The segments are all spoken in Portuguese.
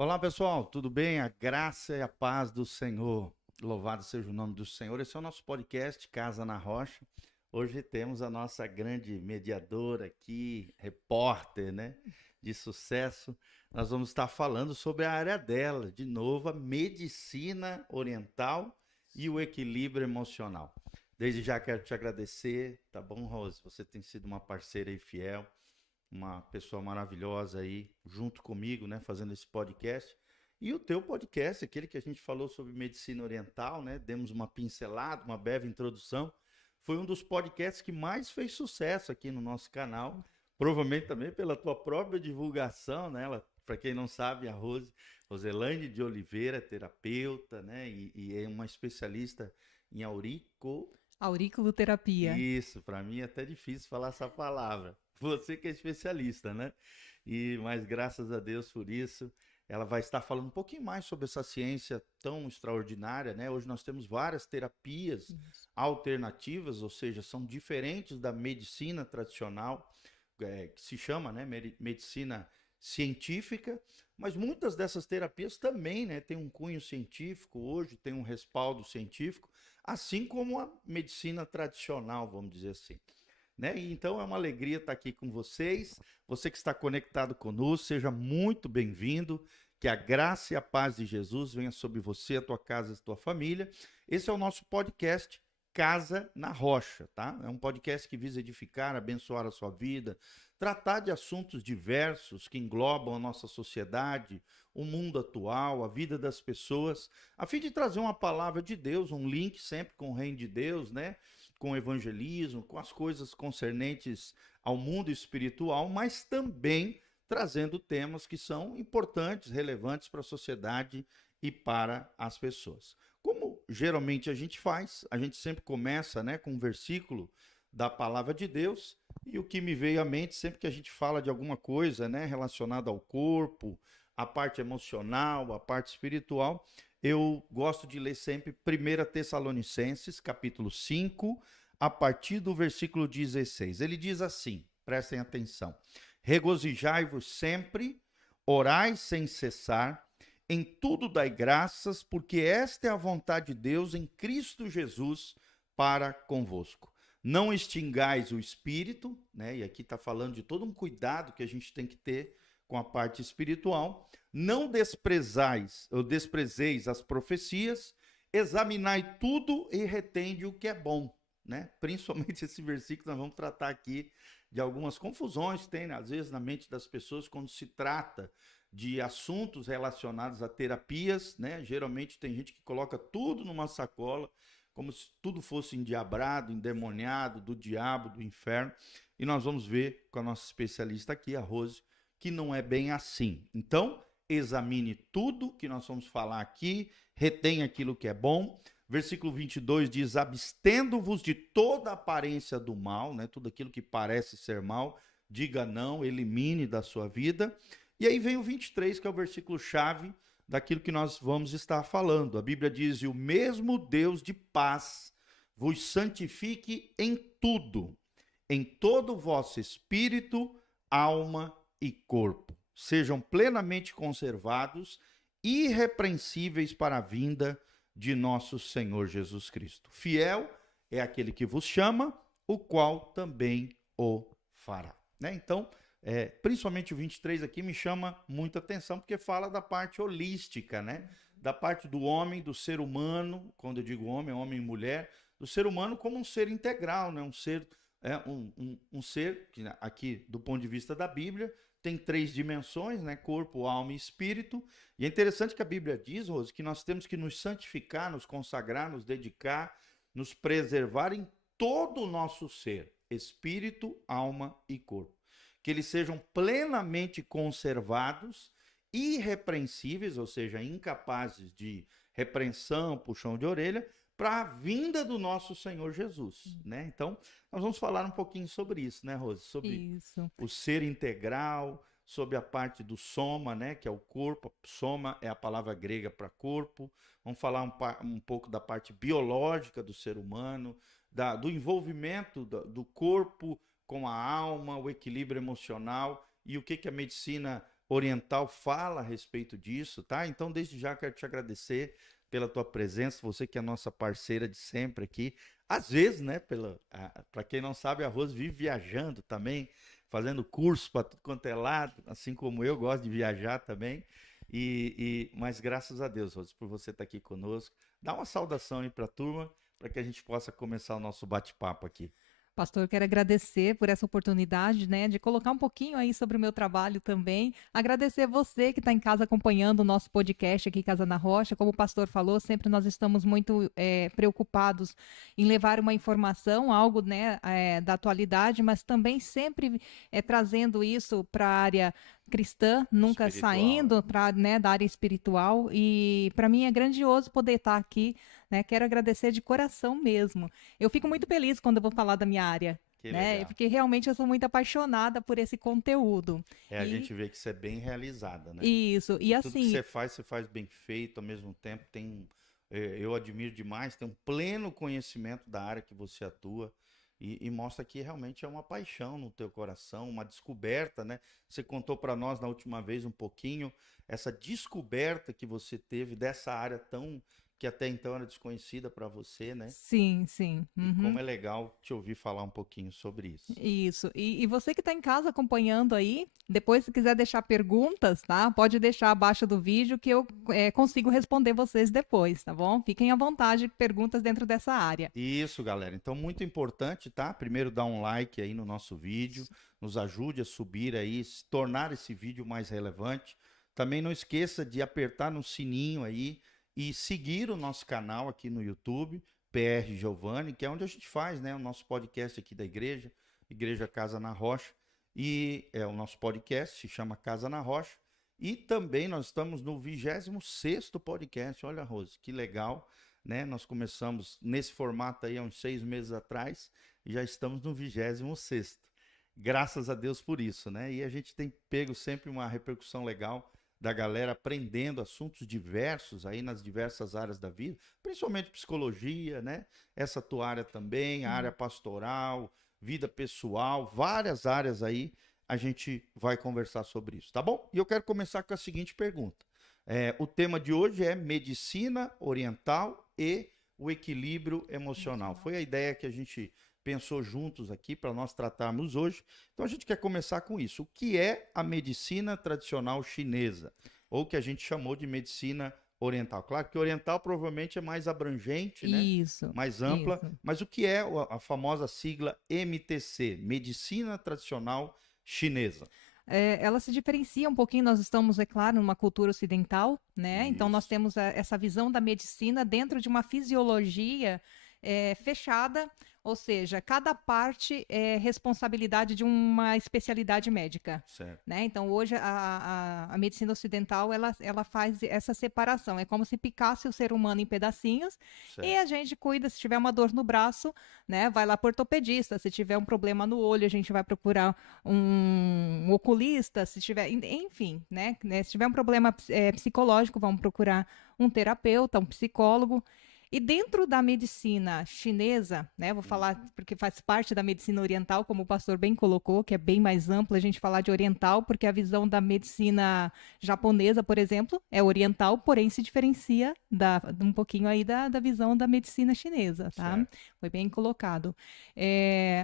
Olá pessoal, tudo bem? A graça e a paz do Senhor. Louvado seja o nome do Senhor. Esse é o nosso podcast Casa na Rocha. Hoje temos a nossa grande mediadora aqui, repórter, né, de sucesso. Nós vamos estar falando sobre a área dela, de novo, a medicina oriental e o equilíbrio emocional. Desde já quero te agradecer, tá bom, Rose? Você tem sido uma parceira e fiel, uma pessoa maravilhosa aí junto comigo, né, fazendo esse podcast. E o teu podcast, aquele que a gente falou sobre medicina oriental, né, demos uma pincelada, uma breve introdução, foi um dos podcasts que mais fez sucesso aqui no nosso canal, provavelmente também pela tua própria divulgação, né? Para quem não sabe, a Roselaine de Oliveira, terapeuta, né, e é uma especialista em aurico. Auriculoterapia. Isso, para mim é até difícil falar essa palavra. Você que é especialista, né? Mas graças a Deus por isso, ela vai estar falando um pouquinho mais sobre essa ciência tão extraordinária, né? Hoje nós temos várias terapias Isso. alternativas, ou seja, são diferentes da medicina tradicional, que se chama, né, medicina científica, mas muitas dessas terapias também, né, têm um cunho científico hoje, tem um respaldo científico, assim como a medicina tradicional, vamos dizer assim. Né? E então é uma alegria estar aqui com vocês. Você que está conectado conosco, seja muito bem-vindo. Que a graça e a paz de Jesus venha sobre você, a tua casa e a tua família. Esse é o nosso podcast Casa na Rocha, tá? É um podcast que visa edificar, abençoar a sua vida, tratar de assuntos diversos que englobam a nossa sociedade, o mundo atual, a vida das pessoas, a fim de trazer uma palavra de Deus, um link sempre com o reino de Deus, né? Com o evangelismo, com as coisas concernentes ao mundo espiritual, mas também trazendo temas que são importantes, relevantes para a sociedade e para as pessoas. Como geralmente a gente faz, a gente sempre começa, né, com um versículo da palavra de Deus, e o que me veio à mente sempre que a gente fala de alguma coisa, né, relacionada ao corpo, a parte emocional, a parte espiritual, eu gosto de ler sempre 1 Tessalonicenses, capítulo 5, a partir do versículo 16. Ele diz assim, prestem atenção: regozijai-vos sempre, orai sem cessar, em tudo dai graças, porque esta é a vontade de Deus em Cristo Jesus para convosco. Não extingais o espírito, né? E aqui está falando de todo um cuidado que a gente tem que ter com a parte espiritual. Não desprezais ou desprezeis as profecias, examinai tudo e retende o que é bom, né? Principalmente esse versículo nós vamos tratar aqui de algumas confusões que tem, né, às vezes, na mente das pessoas quando se trata de assuntos relacionados a terapias, né? Geralmente tem gente que coloca tudo numa sacola, como se tudo fosse endiabrado, endemoniado, do diabo, do inferno. E nós vamos ver com a nossa especialista aqui, a Rose, que não é bem assim. Então, examine tudo que nós vamos falar aqui, retém aquilo que é bom. Versículo 22 diz: abstendo-vos de toda aparência do mal, né? Tudo aquilo que parece ser mal, diga não, elimine da sua vida. E aí vem o 23, que é o versículo chave daquilo que nós vamos estar falando. A Bíblia diz: e o mesmo Deus de paz vos santifique em tudo, em todo o vosso espírito, alma e corpo. Sejam plenamente conservados, irrepreensíveis para a vinda de nosso Senhor Jesus Cristo. Fiel é aquele que vos chama, o qual também o fará. Né? Então, principalmente o 23 aqui me chama muita atenção, porque fala da parte holística, né? Da parte do homem, do ser humano, quando eu digo homem, homem e mulher, do ser humano como um ser integral, né? Um ser que aqui, do ponto de vista da Bíblia, tem três dimensões, né? Corpo, alma e espírito. E é interessante que a Bíblia diz, Rose, que nós temos que nos santificar, nos consagrar, nos dedicar, nos preservar em todo o nosso ser, espírito, alma e corpo. Que eles sejam plenamente conservados, irrepreensíveis, ou seja, incapazes de repreensão, puxão de orelha, para a vinda do nosso Senhor Jesus, né? Então, nós vamos falar um pouquinho sobre isso, né, Rose? Sobre Isso. o ser integral, sobre a parte do soma, né, que é o corpo. Soma é a palavra grega para corpo. Vamos falar um pouco da parte biológica do ser humano, do envolvimento do corpo com a alma, o equilíbrio emocional e o que a medicina oriental fala a respeito disso, tá? Então, desde já quero te agradecer pela tua presença, você que é a nossa parceira de sempre aqui. Às vezes, né, para quem não sabe, a Rose vive viajando também, fazendo curso para tudo quanto é lado, assim como eu gosto de viajar também. Mas graças a Deus, Rose, por você estar aqui conosco. Dá uma saudação aí para a turma, para que a gente possa começar o nosso bate-papo aqui. Pastor, eu quero agradecer por essa oportunidade, né, de colocar um pouquinho aí sobre o meu trabalho também. Agradecer você que está em casa acompanhando o nosso podcast aqui, Casa na Rocha. Como o pastor falou, sempre nós estamos muito preocupados em levar uma informação, algo, né, da atualidade, mas também sempre trazendo isso para a área cristã, nunca Espiritual, saindo para, né, da área espiritual. E para mim é grandioso poder estar aqui, né? Quero agradecer de coração mesmo. Eu fico muito feliz quando eu vou falar da minha área, Que né? legal. Porque realmente eu sou muito apaixonada por esse conteúdo. A E gente vê que você é bem realizada, né? isso, e Tudo que assim, você faz bem feito, ao mesmo tempo eu admiro demais, tem um pleno conhecimento da área que você atua e mostra que realmente é uma paixão no teu coração, uma descoberta, né? Você contou para nós na última vez um pouquinho essa descoberta que você teve dessa área que até então era desconhecida para você, né? sim, sim. E Uhum. como é legal te ouvir falar um pouquinho sobre isso. Isso. E você que está em casa acompanhando aí, depois se quiser deixar perguntas, tá? Pode deixar abaixo do vídeo que eu consigo responder vocês depois, tá bom? Fiquem à vontade, perguntas dentro dessa área. Isso, galera. Então, muito importante, tá? Primeiro, dá um like aí no nosso vídeo, nos ajude a subir aí, se tornar esse vídeo mais relevante. Também não esqueça de apertar no sininho aí e seguir o nosso canal aqui no YouTube, PR Giovanni, que é onde a gente faz, né, o nosso podcast aqui da igreja, Igreja Casa na Rocha. E é o nosso podcast, se chama Casa na Rocha. E também nós estamos no 26º podcast. Olha, Rose, que legal, né? Nós começamos nesse formato aí há uns 6 meses atrás e já estamos no 26º. Graças a Deus por isso, né? E a gente tem pego sempre uma repercussão legal da galera aprendendo assuntos diversos aí nas diversas áreas da vida, principalmente psicologia, né? Essa tua área também, a área pastoral, vida pessoal, várias áreas aí a gente vai conversar sobre isso, tá bom? E eu quero começar com a seguinte pergunta. O tema de hoje é medicina oriental e o equilíbrio emocional. Foi a ideia que a gente pensou juntos aqui para nós tratarmos hoje. Então a gente quer começar com isso. O que é a medicina tradicional chinesa? Ou que a gente chamou de medicina oriental. Claro que oriental provavelmente é mais abrangente, né? Isso. Mais ampla. Isso. Mas o que é a famosa sigla MTC? Medicina Tradicional Chinesa. Ela se diferencia um pouquinho, nós estamos, é claro, numa cultura ocidental, né? Então nós Isso. temos essa visão da medicina dentro de uma fisiologia fechada, ou seja, cada parte é responsabilidade de uma especialidade médica, Certo. né? Então hoje a medicina ocidental ela faz essa separação, é como se picasse o ser humano em pedacinhos Certo. e a gente cuida, se tiver uma dor no braço, né? Vai lá para o ortopedista, se tiver um problema no olho, a gente vai procurar um oculista, se tiver, enfim, né? Se tiver um problema psicológico, vamos procurar um terapeuta, um psicólogo. E dentro da medicina chinesa, né, vou falar porque faz parte da medicina oriental, como o pastor bem colocou, que é bem mais ampla a gente falar de oriental, porque a visão da medicina japonesa, por exemplo, é oriental, porém se diferencia um pouquinho aí da visão da medicina chinesa, tá? Certo. Foi bem colocado.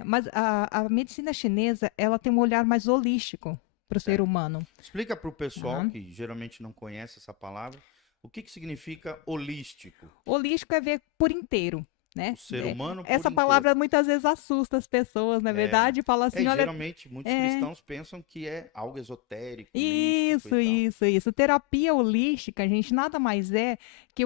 Mas a medicina chinesa, ela tem um olhar mais holístico para o ser Certo. humano. Explica para o pessoal Tá. que geralmente não conhece essa palavra, o que significa holístico? Holístico é ver por inteiro, né? O ser humano por Essa inteiro. palavra muitas vezes assusta as pessoas, na verdade, e fala assim, olha, geralmente muitos cristãos pensam que é algo esotérico, isso, místico e tal. isso. Terapia holística, gente, nada mais é que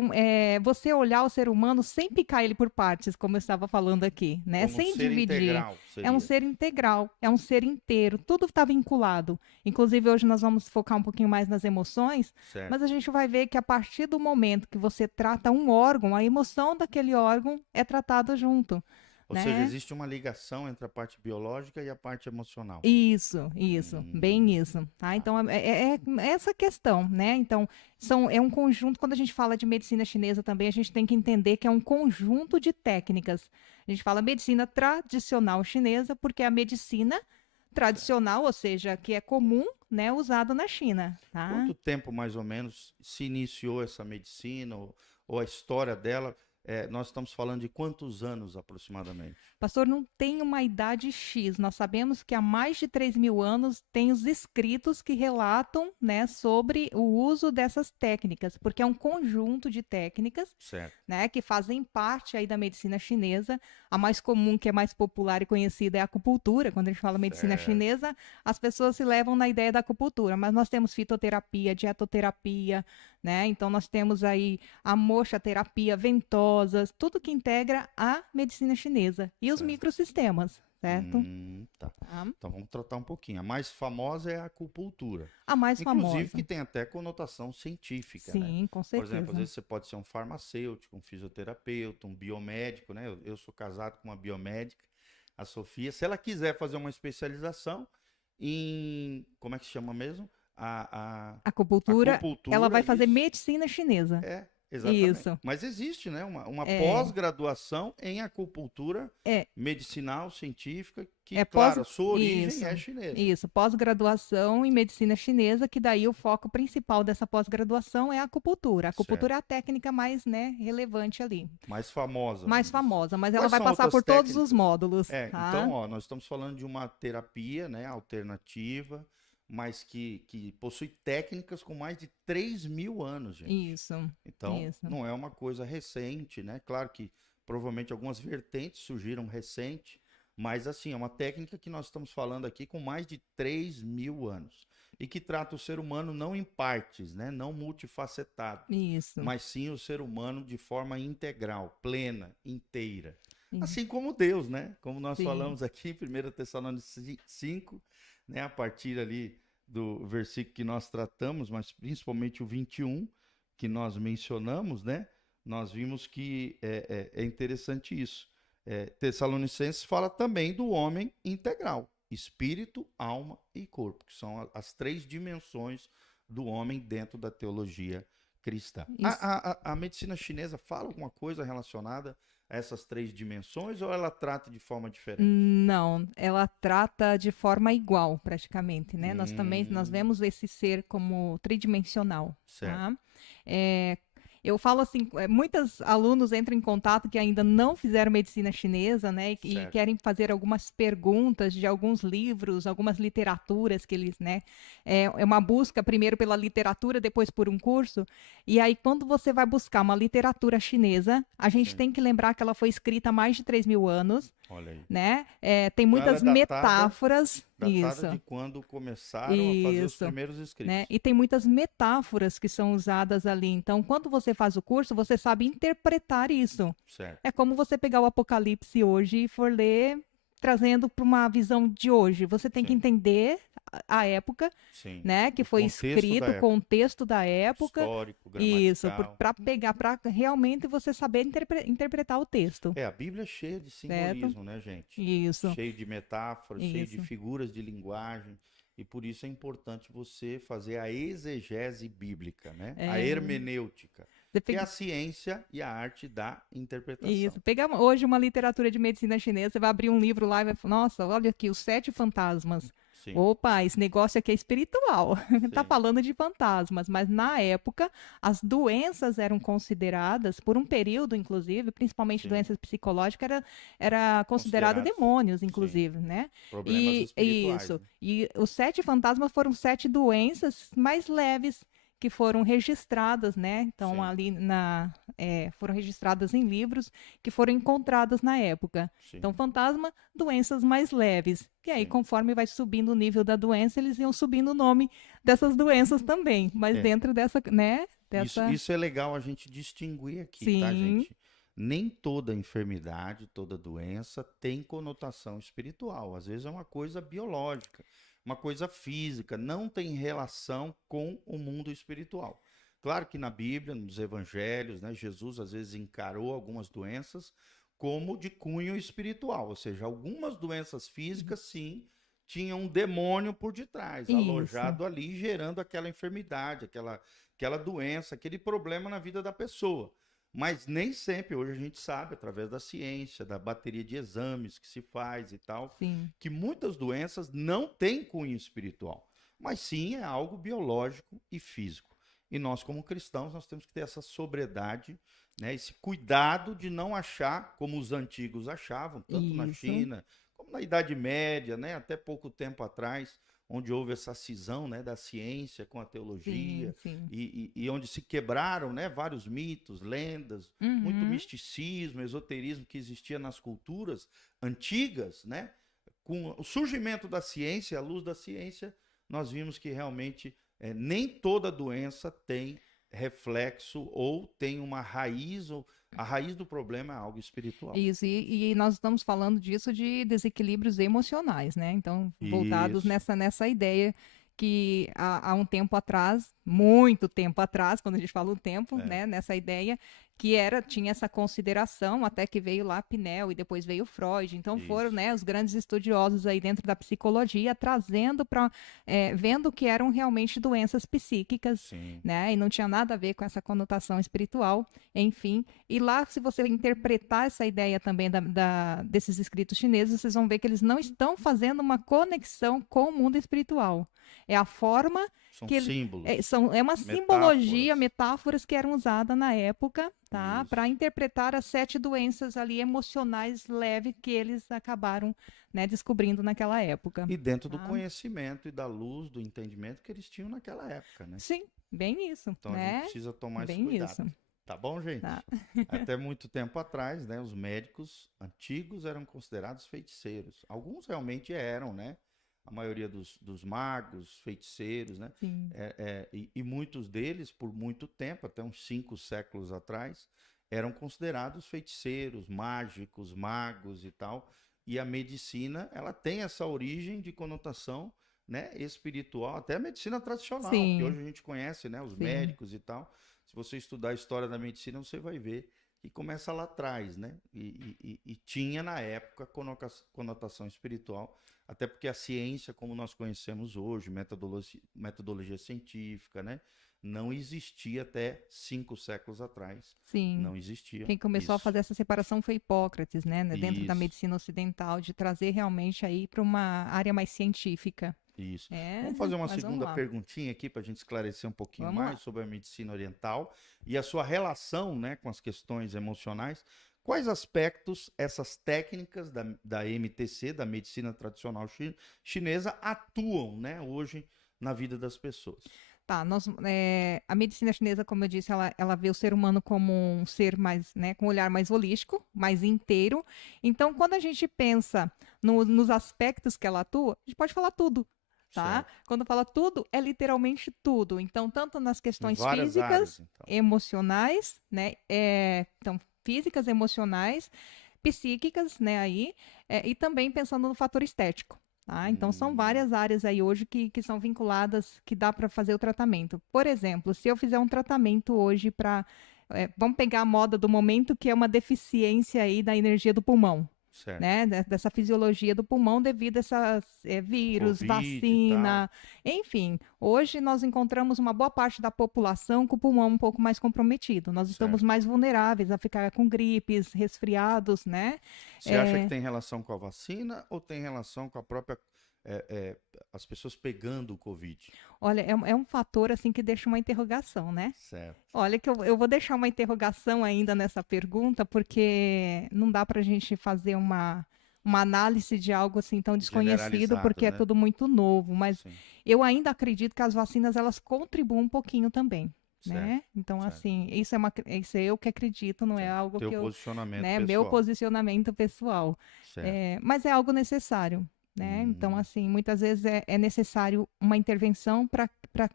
você olhar o ser humano sem picar ele por partes, como eu estava falando aqui, né? Como um Sem ser dividir. integral, É um seria. ser integral, é um ser inteiro, tudo está vinculado. Inclusive, hoje nós vamos focar um pouquinho mais nas emoções, Certo. mas a gente vai ver que a partir do momento que você trata um órgão, a emoção daquele órgão é tratada junto. Ou né? seja, existe uma ligação entre a parte biológica e a parte emocional. Isso, bem isso, tá? Então é essa questão, né? Então é um conjunto. Quando a gente fala de medicina chinesa também, a gente tem que entender que é um conjunto de técnicas. A gente fala medicina tradicional chinesa porque é a medicina tradicional, ou seja, que é comum, né, usado na China, tá? Quanto tempo, mais ou menos, se iniciou essa medicina ou a história dela? Nós estamos falando de quantos anos aproximadamente? Pastor, não tem uma idade X. Nós sabemos que há mais de 3.000 anos tem os escritos que relatam, né, sobre o uso dessas técnicas, porque é um conjunto de técnicas, Certo. né, que fazem parte aí da medicina chinesa. A mais comum, que é mais popular e conhecida, é a acupuntura. Quando a gente fala medicina Certo. chinesa, as pessoas se levam na ideia da acupuntura, mas nós temos fitoterapia, dietoterapia, né? Então nós temos aí a moxa-terapia, ventosas, tudo que integra a medicina chinesa e os Certo. microsistemas, certo? Tá. Tá? Então vamos tratar um pouquinho. A mais famosa é a acupuntura. A mais Inclusive famosa. que tem até conotação científica, né? Sim, com Por exemplo, às certeza. vezes você pode ser um farmacêutico, um fisioterapeuta, um biomédico, né? Eu sou casado com uma biomédica, a Sofia. Se ela quiser fazer uma especialização em, como é que se chama mesmo? A Acupuntura, ela acupuntura, vai fazer isso. medicina chinesa. Exatamente. Isso. Mas existe, né, uma É, pós-graduação em acupuntura é, medicinal, científica, que, é pós, claro, a sua origem isso. é chinesa. Isso, pós-graduação em medicina chinesa, que daí o foco principal dessa pós-graduação é a acupuntura. A acupuntura é a técnica mais, né, relevante ali. Mais famosa, vamos Mais dizer. famosa, mas ela Quais vai são passar outras por todos os técnicas? módulos, tá? Então, ó, nós estamos falando de uma terapia, né, alternativa, mas que possui técnicas com mais de 3.000 anos, gente. Isso, Então, isso. não é uma coisa recente, né? Claro que provavelmente algumas vertentes surgiram recente, mas assim, é uma técnica que nós estamos falando aqui com mais de 3.000 anos. E que trata o ser humano não em partes, né? Não multifacetado, Isso. mas sim o ser humano de forma integral, plena, inteira. Sim. Assim como Deus, né? Como nós Sim. falamos aqui, 1 Tessalonicenses 5, né? A partir ali do versículo que nós tratamos, mas principalmente o 21, que nós mencionamos, né? Nós vimos que é interessante isso. Tessalonicenses fala também do homem integral, espírito, alma e corpo, que são as três dimensões do homem dentro da teologia cristã. Isso. A medicina chinesa fala alguma coisa relacionada a essas três dimensões ou ela trata de forma diferente? Não, ela trata de forma igual, praticamente, né? Nós Hum. vemos esse ser como tridimensional, Certo. tá? Eu falo assim, muitos alunos entram em contato que ainda não fizeram medicina chinesa, né? E Certo. querem fazer algumas perguntas de alguns livros, algumas literaturas que eles, né? É uma busca primeiro pela literatura, depois por um curso. E aí, quando você vai buscar uma literatura chinesa, a gente Sim. tem que lembrar que ela foi escrita há mais de 3.000 anos, Olha aí. né? Tem Então muitas ela é metáforas. datada Isso. de quando começaram a fazer os Isso, primeiros escritos. né? E tem muitas metáforas que são usadas ali. Então, quando você faz o curso, você sabe interpretar isso. Certo. É como você pegar o Apocalipse hoje e for ler trazendo para uma visão de hoje. Você tem que Sim. entender a época, Sim. né, que O foi contexto da escrito, o época. contexto da época. Histórico, Isso, gramatical. para pegar, para realmente você saber interpretar o texto. A Bíblia é cheia de simbolismo, né, gente? Isso. Cheio de metáforas, cheio de Isso. figuras de linguagem. E por isso é importante você fazer a exegese bíblica, né? A hermenêutica, Você que é pega- a ciência e a arte da interpretação. Isso. Pegar hoje uma literatura de medicina chinesa, você vai abrir um livro lá e vai falar, nossa, olha aqui, os 7 fantasmas. Sim. Opa, esse negócio aqui é espiritual. Tá Sim. falando de fantasmas, mas na época as doenças eram consideradas, por um período, inclusive, principalmente Sim. doenças psicológicas, era considerado Considerados. demônios, inclusive, né? Problemas espirituais. Isso. né? E os 7 fantasmas foram 7 doenças mais leves que foram registradas, né? Então, Sim. ali foram registradas em livros que foram encontradas na época. Sim. Então, fantasma, doenças mais leves. E aí, Sim. conforme vai subindo o nível da doença, eles iam subindo o nome dessas doenças também. Mas dentro dessa, né? Isso é legal a gente distinguir aqui, tá, Sim. gente? Nem toda enfermidade, toda doença tem conotação espiritual. Às vezes é uma coisa biológica, uma coisa física, não tem relação com o mundo espiritual. Claro que na Bíblia, nos evangelhos, né, Jesus às vezes encarou algumas doenças como de cunho espiritual, ou seja, algumas doenças físicas, sim, tinham um demônio por detrás, Isso. alojado ali, gerando aquela enfermidade, aquela doença, aquele problema na vida da pessoa. Mas nem sempre, hoje a gente sabe, através da ciência, da bateria de exames que se faz e tal, Sim. que muitas doenças não têm cunho espiritual, mas sim é algo biológico e físico. E nós, como cristãos, nós temos que ter essa sobriedade, né, esse cuidado de não achar como os antigos achavam, tanto na Isso. China como na Idade Média, né, até pouco tempo atrás, onde houve essa cisão, né, da ciência com a Sim, teologia sim. e onde se quebraram, né, vários mitos, lendas, muito Uhum. misticismo, esoterismo que existia nas culturas antigas, né? Com o surgimento da ciência, a luz da ciência, nós vimos que realmente nem toda doença tem reflexo ou tem uma raiz, ou a raiz do problema é algo espiritual. Isso, e nós estamos falando disso de desequilíbrios emocionais, né? Então, voltados Isso, nessa ideia que há um tempo atrás, muito tempo atrás, quando a gente fala um tempo, é, né? Nessa ideia que tinha essa consideração, até que veio lá Pinel e depois veio Freud. Então, foram, isso, né, os grandes estudiosos aí dentro da psicologia trazendo para, vendo que eram realmente doenças psíquicas, sim, né? E não tinha nada a ver com essa conotação espiritual, enfim. E lá, se você interpretar essa ideia também desses escritos chineses, vocês vão ver que eles não estão fazendo uma conexão com o mundo espiritual. É a forma são que ele, símbolos, é uma simbologia, metáforas, metáforas que eram usadas na época, tá? Para isso. interpretar as 7 doenças ali emocionais leves que eles acabaram, né, descobrindo naquela época. E dentro do Tá? conhecimento e da luz, do entendimento que eles tinham naquela época, né? Sim, bem isso, Então a gente né? precisa tomar esse Bem cuidado. isso. Tá bom, Tá? gente? Até muito tempo atrás, né, os médicos antigos eram considerados feiticeiros. Alguns realmente eram, né? A maioria dos magos, feiticeiros, né? Sim. E muitos deles, por muito tempo, até uns 5 séculos atrás, eram considerados feiticeiros, mágicos, magos e tal. E a medicina, ela tem essa origem de conotação, né, espiritual, até a medicina tradicional, que Sim, hoje a gente conhece, né, os sim. médicos e tal. Se você estudar a história da medicina, você vai ver que começa lá atrás, né? E tinha na época conotação espiritual, até porque a ciência, como nós conhecemos hoje, metodologia científica, né? Não existia até 5 séculos atrás. Sim. Não existia Quem começou a isso. fazer essa separação foi Hipócrates, né? Dentro da Isso, medicina ocidental, de trazer realmente aí para uma área mais científica. isso. É, Vamos fazer uma mas vamos segunda lá. perguntinha aqui para a gente esclarecer um pouquinho Vamos lá. mais sobre a medicina oriental e a sua relação, né, com as questões emocionais. Quais aspectos essas técnicas da MTC, da medicina tradicional chinesa, atuam, né, hoje na vida das pessoas? Tá, a medicina chinesa, como eu disse, ela vê o ser humano como um ser mais, né, com um olhar mais holístico, mais inteiro. Então, quando a gente pensa nos aspectos que ela atua, a gente pode falar tudo, tá? Certo. Quando fala tudo, é literalmente tudo. Então, tanto nas Em questões várias áreas, físicas, então. emocionais, né? Então, físicas, emocionais, psíquicas, né, aí, e também pensando no fator estético. Tá? Então, são Hum, várias áreas aí hoje que são vinculadas, que dá para fazer o tratamento. Por exemplo, se eu fizer um tratamento hoje para. Vamos pegar a moda do momento, que é uma deficiência aí da energia do pulmão, certo. né? Dessa fisiologia do pulmão devido a essas vírus, Covid e tal. vacina, enfim. Hoje nós encontramos uma boa parte da população com o pulmão um pouco mais comprometido. Nós estamos Certo. mais vulneráveis a ficar com gripes, resfriados, né? Você acha que É, tem relação com a vacina ou tem relação com a própria as pessoas pegando o Covid? olha, é um fator assim que deixa uma interrogação, né? Certo. Olha que eu vou deixar uma interrogação ainda nessa pergunta, porque não dá para a gente fazer uma análise de algo assim tão desconhecido, Generalizado, porque é né? tudo muito novo. Mas Sim. eu ainda acredito que as vacinas elas contribuem um pouquinho também, Certo. né? Então, Certo. assim, isso é eu que acredito, não é Certo. algo Teu que eu, posicionamento né? Meu pessoal. posicionamento pessoal. Certo. Mas é algo necessário. Né? Então, Hum, assim, muitas vezes é necessário uma intervenção para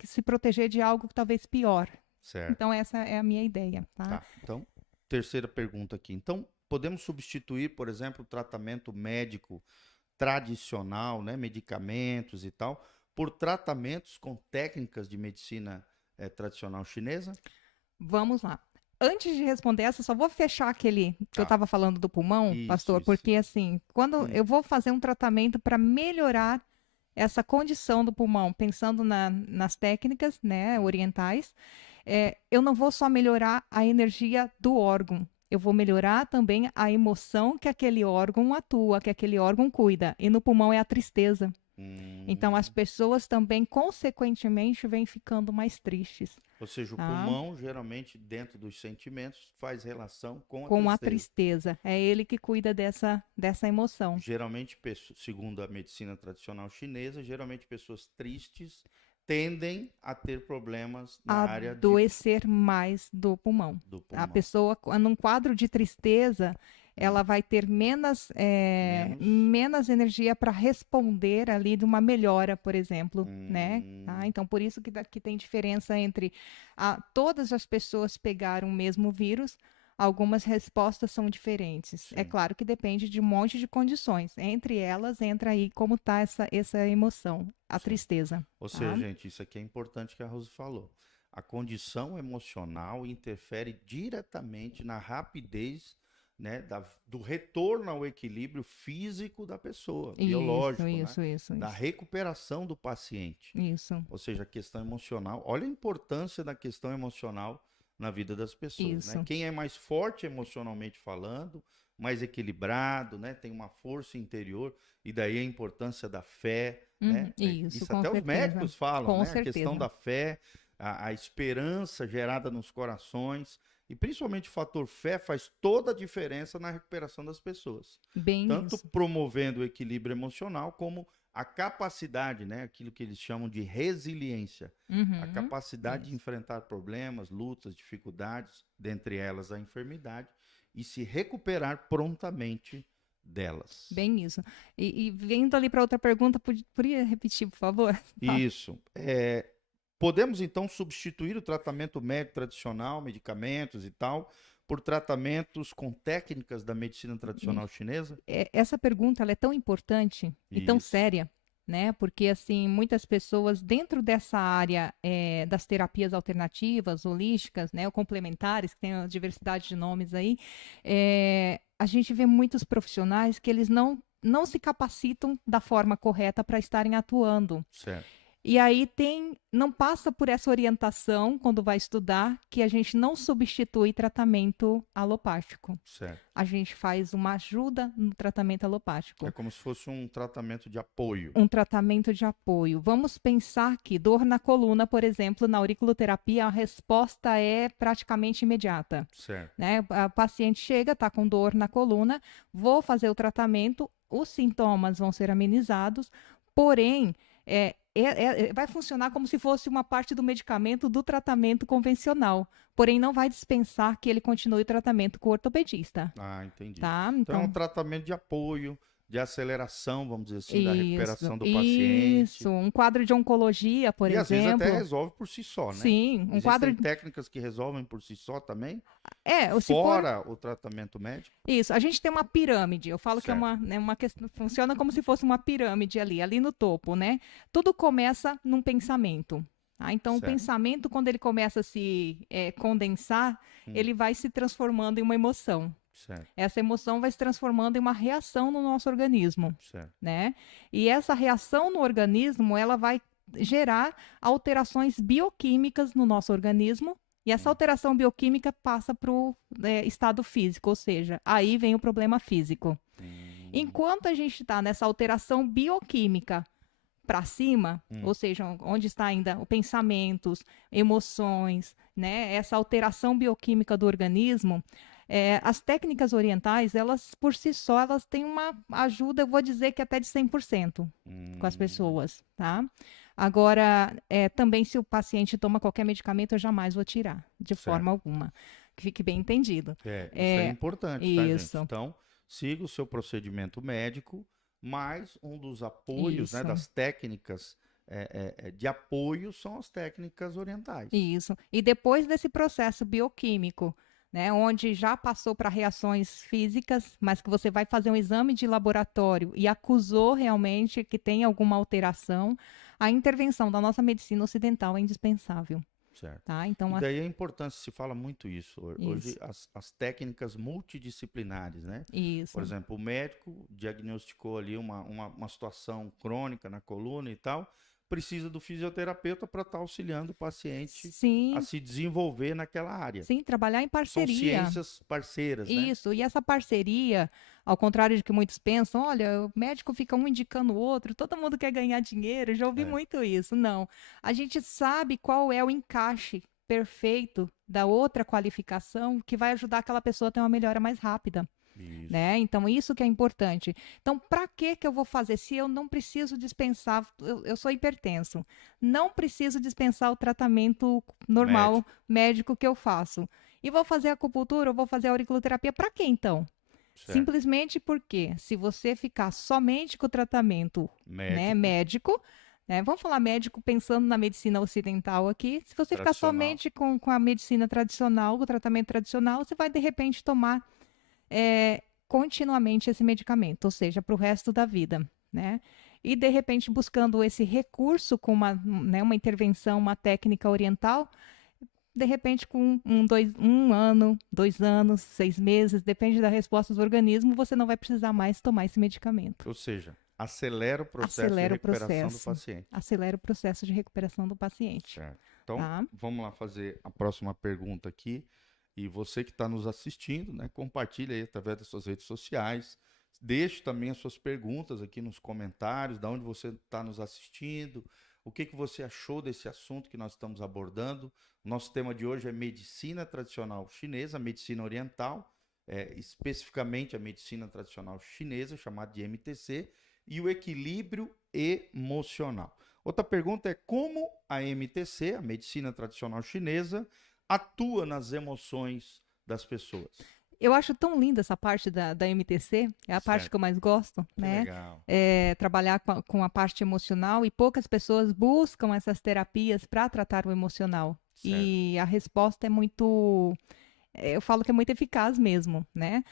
se proteger de algo talvez pior. certo. Então, essa é a minha ideia, tá? Tá. Então, terceira pergunta aqui. Então, podemos substituir, por exemplo, o tratamento médico tradicional, né, medicamentos e tal, por tratamentos com técnicas de medicina tradicional chinesa? Vamos lá. Antes de responder essa, só vou fechar aquele que eu Tá. estava falando do pulmão, Isso, pastor, isso. porque assim, quando Hum, eu vou fazer um tratamento para melhorar essa condição do pulmão, pensando nas técnicas, né, orientais, eu não vou só melhorar a energia do órgão, eu vou melhorar também a emoção que aquele órgão atua, que aquele órgão cuida. E no pulmão é a tristeza. Então, as Hum. pessoas também, consequentemente, vêm ficando mais tristes, Ou seja, o tá? pulmão, geralmente, dentro dos sentimentos, faz relação com a Com a tristeza. tristeza. É ele que cuida dessa emoção. Geralmente, segundo a medicina tradicional chinesa, geralmente pessoas tristes tendem a ter problemas na área Adoecer mais do pulmão. do A pulmão. pessoa, num quadro de tristeza, ela vai ter Menos. menos energia para responder ali de uma melhora, por exemplo, né? Tá? Hum, Então, por isso que tem diferença entre todas as pessoas pegaram o mesmo vírus, algumas respostas são diferentes. É sim. claro que depende de um monte de condições. Entre elas, entra aí como está essa emoção, a Sim. tristeza. Ou Tá? seja, gente, isso aqui é importante que a Rose falou. A condição emocional interfere diretamente na rapidez, né, do retorno ao equilíbrio físico da pessoa, Isso, biológico, né, isso, isso, da isso. recuperação do paciente. Isso, Ou seja, a questão emocional. Olha a importância da questão emocional na vida das pessoas, né? isso. Quem é mais forte emocionalmente falando, mais equilibrado, né? Tem uma força interior, e daí a importância da fé, né? Isso, Isso com até os certeza. médicos falam, Com né? A questão certeza. da fé, a esperança gerada nos corações, e principalmente o fator fé faz toda a diferença na recuperação das pessoas. Bem Tanto isso. promovendo o equilíbrio emocional, como a capacidade, né, aquilo que eles chamam de resiliência, a Uhum, capacidade de isso. enfrentar problemas, lutas, dificuldades, dentre elas a enfermidade, e se recuperar prontamente delas. Bem isso. E vindo ali para outra pergunta, poderia repetir, por favor? Isso. Podemos então substituir o tratamento médico tradicional, medicamentos e tal, por tratamentos com técnicas da medicina tradicional chinesa? Essa pergunta ela é tão importante e tão Isso. séria, né? Porque assim muitas pessoas dentro dessa área das terapias alternativas, holísticas, né, ou complementares, que tem uma diversidade de nomes aí, a gente vê muitos profissionais que eles não se capacitam da forma correta para estarem atuando. Certo, E aí não passa por essa orientação quando vai estudar que a gente não substitui tratamento alopático. certo. A gente faz uma ajuda no tratamento É alopático, como se fosse um tratamento de apoio. um tratamento de apoio. Vamos pensar que dor na coluna, por exemplo, na auriculoterapia, a resposta é praticamente imediata, Certo. né? A paciente chega, está com dor na coluna, vou fazer o tratamento, os sintomas vão ser amenizados, porém, vai funcionar como se fosse uma parte do medicamento do tratamento convencional, porém não vai dispensar que ele continue o tratamento com o ortopedista, Ah, entendi. tá? Então é um Então, tratamento de apoio, de aceleração, vamos dizer assim, da isso, recuperação do isso. paciente. Um quadro de oncologia, por E às vezes até exemplo. resolve por si só, né? Sim, um quadro. Existem técnicas que resolvem por si só também, Se for. fora o tratamento médico. Isso, a gente tem uma pirâmide. Eu falo que é Certo. uma questão. Funciona como se fosse uma pirâmide ali no topo, né? Tudo começa num pensamento. Tá? Então, o Certo. pensamento, quando ele começa a se condensar, Hum, ele vai se transformando em uma emoção. certo, Essa emoção vai se transformando em uma reação no nosso organismo, certo. né? E essa reação no organismo, ela vai gerar alterações bioquímicas no nosso organismo, e essa Hum, alteração bioquímica passa para o estado físico, ou seja, aí vem o problema físico. hum, Enquanto a gente está nessa alteração bioquímica para cima, hum, ou seja, onde está ainda os pensamentos, emoções, né, essa alteração bioquímica do organismo, as técnicas orientais, elas por si só, elas têm uma ajuda, eu vou dizer que até de 100% com as hum. pessoas, tá? Agora, também se o paciente toma qualquer medicamento, eu jamais vou tirar, de forma Certo. alguma. Que fique bem entendido. Isso é É, importante, tá, gente? isso, Então, siga o seu procedimento médico, mas um dos apoios, né, isso. das técnicas de apoio são as técnicas orientais. Isso. E depois desse processo bioquímico, né, onde já passou para reações físicas, mas que você vai fazer um exame de laboratório e acusou realmente que tem alguma alteração, a intervenção da nossa medicina ocidental é indispensável, Certo. tá? E Então, daí a importância, se fala muito isso. Hoje, isso, as técnicas multidisciplinares, né? Por isso, exemplo, o médico diagnosticou ali uma situação crônica na coluna e tal, precisa do fisioterapeuta para estar auxiliando o paciente Sim, a se desenvolver naquela área. sim, trabalhar em São parceria. ciências parceiras, né? Isso, e essa parceria, ao contrário de que muitos pensam, olha, o médico fica um indicando o outro, todo mundo quer ganhar dinheiro, eu já ouvi É, muito isso. Não, a gente sabe qual é o encaixe perfeito da outra qualificação que vai ajudar aquela pessoa a ter uma melhora mais rápida, isso. né? Então, isso que é importante. Então, para que que eu vou fazer se eu não preciso dispensar, eu sou hipertenso, não preciso dispensar o tratamento normal médico que eu faço. E vou fazer acupuntura, ou vou fazer auriculoterapia, para quê então? Certo. Simplesmente porque se você ficar somente com o tratamento, né, Médico, médico, né, vamos falar médico pensando na medicina ocidental aqui, se você ficar tradicional. somente com a medicina tradicional, o tratamento tradicional, você vai de repente tomar continuamente esse medicamento, ou seja, para o resto da vida, né? E de repente buscando esse recurso com uma, né, uma intervenção, uma técnica oriental, de repente com um ano, 2 anos, 6 meses, depende da resposta do organismo, você não vai precisar mais tomar esse medicamento. Ou seja, acelera o processo de Acelera o recuperação do processo, paciente. acelera o processo de recuperação do paciente, Certo. Então, tá? vamos lá fazer a próxima pergunta aqui. E você que está nos assistindo, né, compartilha aí através das suas redes sociais. Deixe também as suas perguntas aqui nos comentários, de onde você está nos assistindo, o que que você achou desse assunto que nós estamos abordando. O nosso tema de hoje é medicina tradicional chinesa, medicina oriental, especificamente a medicina tradicional chinesa, chamada de MTC, e o equilíbrio emocional. Outra pergunta é como a MTC, a medicina tradicional chinesa, atua nas emoções das pessoas. Eu acho tão linda essa parte da MTC, é a parte Certo. que eu mais gosto, Que né? legal. Trabalhar com a parte emocional e poucas pessoas buscam essas terapias para tratar o emocional. Certo. E a resposta é muito, eu falo que é muito eficaz mesmo, né?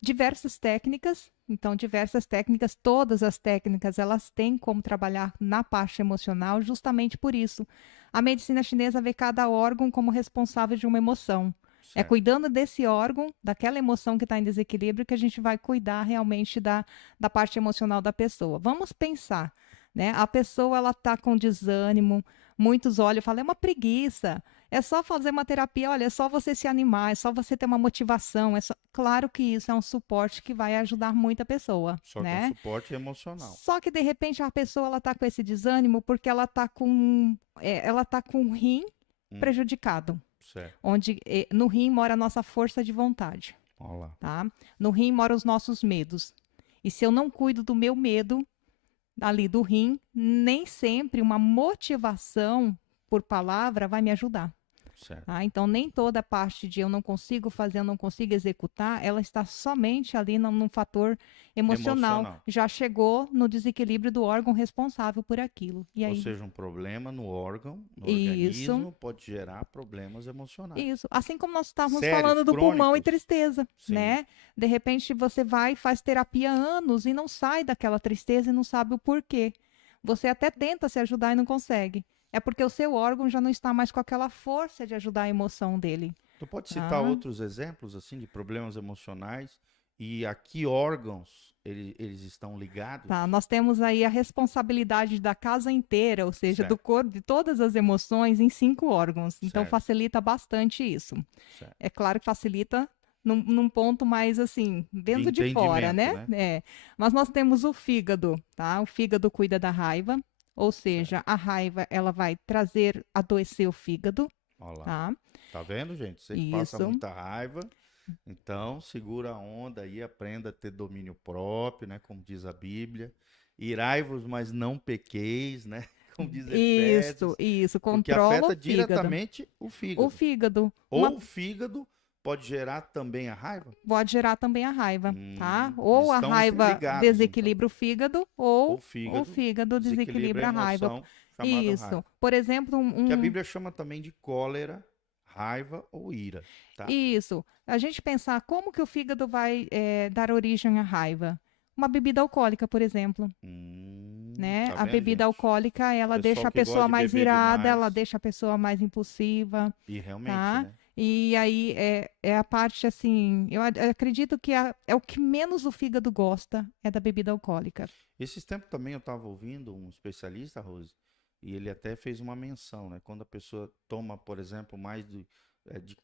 Diversas técnicas, então diversas técnicas, todas as técnicas, elas têm como trabalhar na parte emocional justamente por isso. A medicina chinesa vê cada órgão como responsável de uma emoção. É Certo. cuidando desse órgão, daquela emoção que está em desequilíbrio, que a gente vai cuidar realmente da parte emocional da pessoa. Vamos pensar, né? A pessoa ela está com desânimo, muitos olham e falam, é uma preguiça. É só fazer uma terapia, olha, é só você se animar, é só você ter uma motivação. Claro que isso é um suporte que vai ajudar muita pessoa, Só que é um né? suporte emocional. Só que de repente a pessoa ela está com esse desânimo porque ela tá com o rim prejudicado, Certo. onde no rim mora a nossa força de vontade, Olha lá. tá? No rim moram os nossos medos. E se eu não cuido do meu medo ali do rim, nem sempre uma motivação por palavra vai me ajudar. Certo. Tá? Então, nem toda parte de eu não consigo fazer, eu não consigo executar, ela está somente ali num fator emocional. Já chegou no desequilíbrio do órgão responsável por aquilo. E Ou aí, seja, um problema no órgão, no isso, organismo, pode gerar problemas emocionais. isso. Assim como nós estávamos Sérios, falando do pulmão e crônicos. tristeza, Sim. né? De repente você vai e faz terapia há anos e não sai daquela tristeza e não sabe o porquê. Você até tenta se ajudar e não consegue. É porque o seu órgão já não está mais com aquela força de ajudar a emoção dele. Tu pode citar Tá? outros exemplos assim de problemas emocionais e a que órgãos eles estão ligados? Tá, nós temos aí a responsabilidade da casa inteira, ou seja, do Certo. corpo, de todas as emoções em 5 órgãos. Então Certo. facilita bastante isso. Certo. É claro que facilita num ponto mais assim, dentro de fora, entendimento, né? Mas nós temos o fígado, tá? O fígado cuida da raiva, ou seja, a raiva ela vai adoecer o fígado, Olha lá. tá? Tá vendo, gente? Você que passa Isso. muita raiva, então segura a onda aí, aprenda a ter domínio próprio, né? Como diz a Bíblia. Irai-vos, mas não pequeis, né? Como diz Efésios. Isso, Porque controla afeta o fígado. diretamente o fígado. O fígado. Ou o fígado pode gerar também a raiva? Pode gerar também a raiva, tá? Eles Ou a estão raiva interligados, desequilibra o fígado, ou O fígado o fígado desequilibra a raiva. emoção chamada Isso. raiva. Por exemplo, Que a Bíblia chama também de cólera, raiva ou ira, tá? Isso. A gente pensar como que o fígado vai dar origem à raiva. uma bebida alcoólica, por exemplo, né? Tá A vendo, bebida gente? alcoólica, ela Pessoal deixa a que gosta pessoa de mais beber irada, ela demais. deixa a pessoa mais impulsiva, E realmente, tá? né? E aí é a parte assim, eu acredito que é o que menos o fígado gosta é da bebida alcoólica. Esses tempos também eu estava ouvindo um especialista, Rose, e ele até fez uma menção, né? Quando a pessoa toma, por exemplo, mais de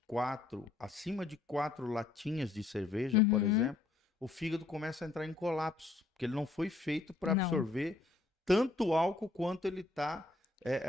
quatro, acima de 4 latinhas de cerveja, por Uhum. exemplo, o fígado começa a entrar em colapso, porque ele não foi feito para Não. absorver tanto álcool quanto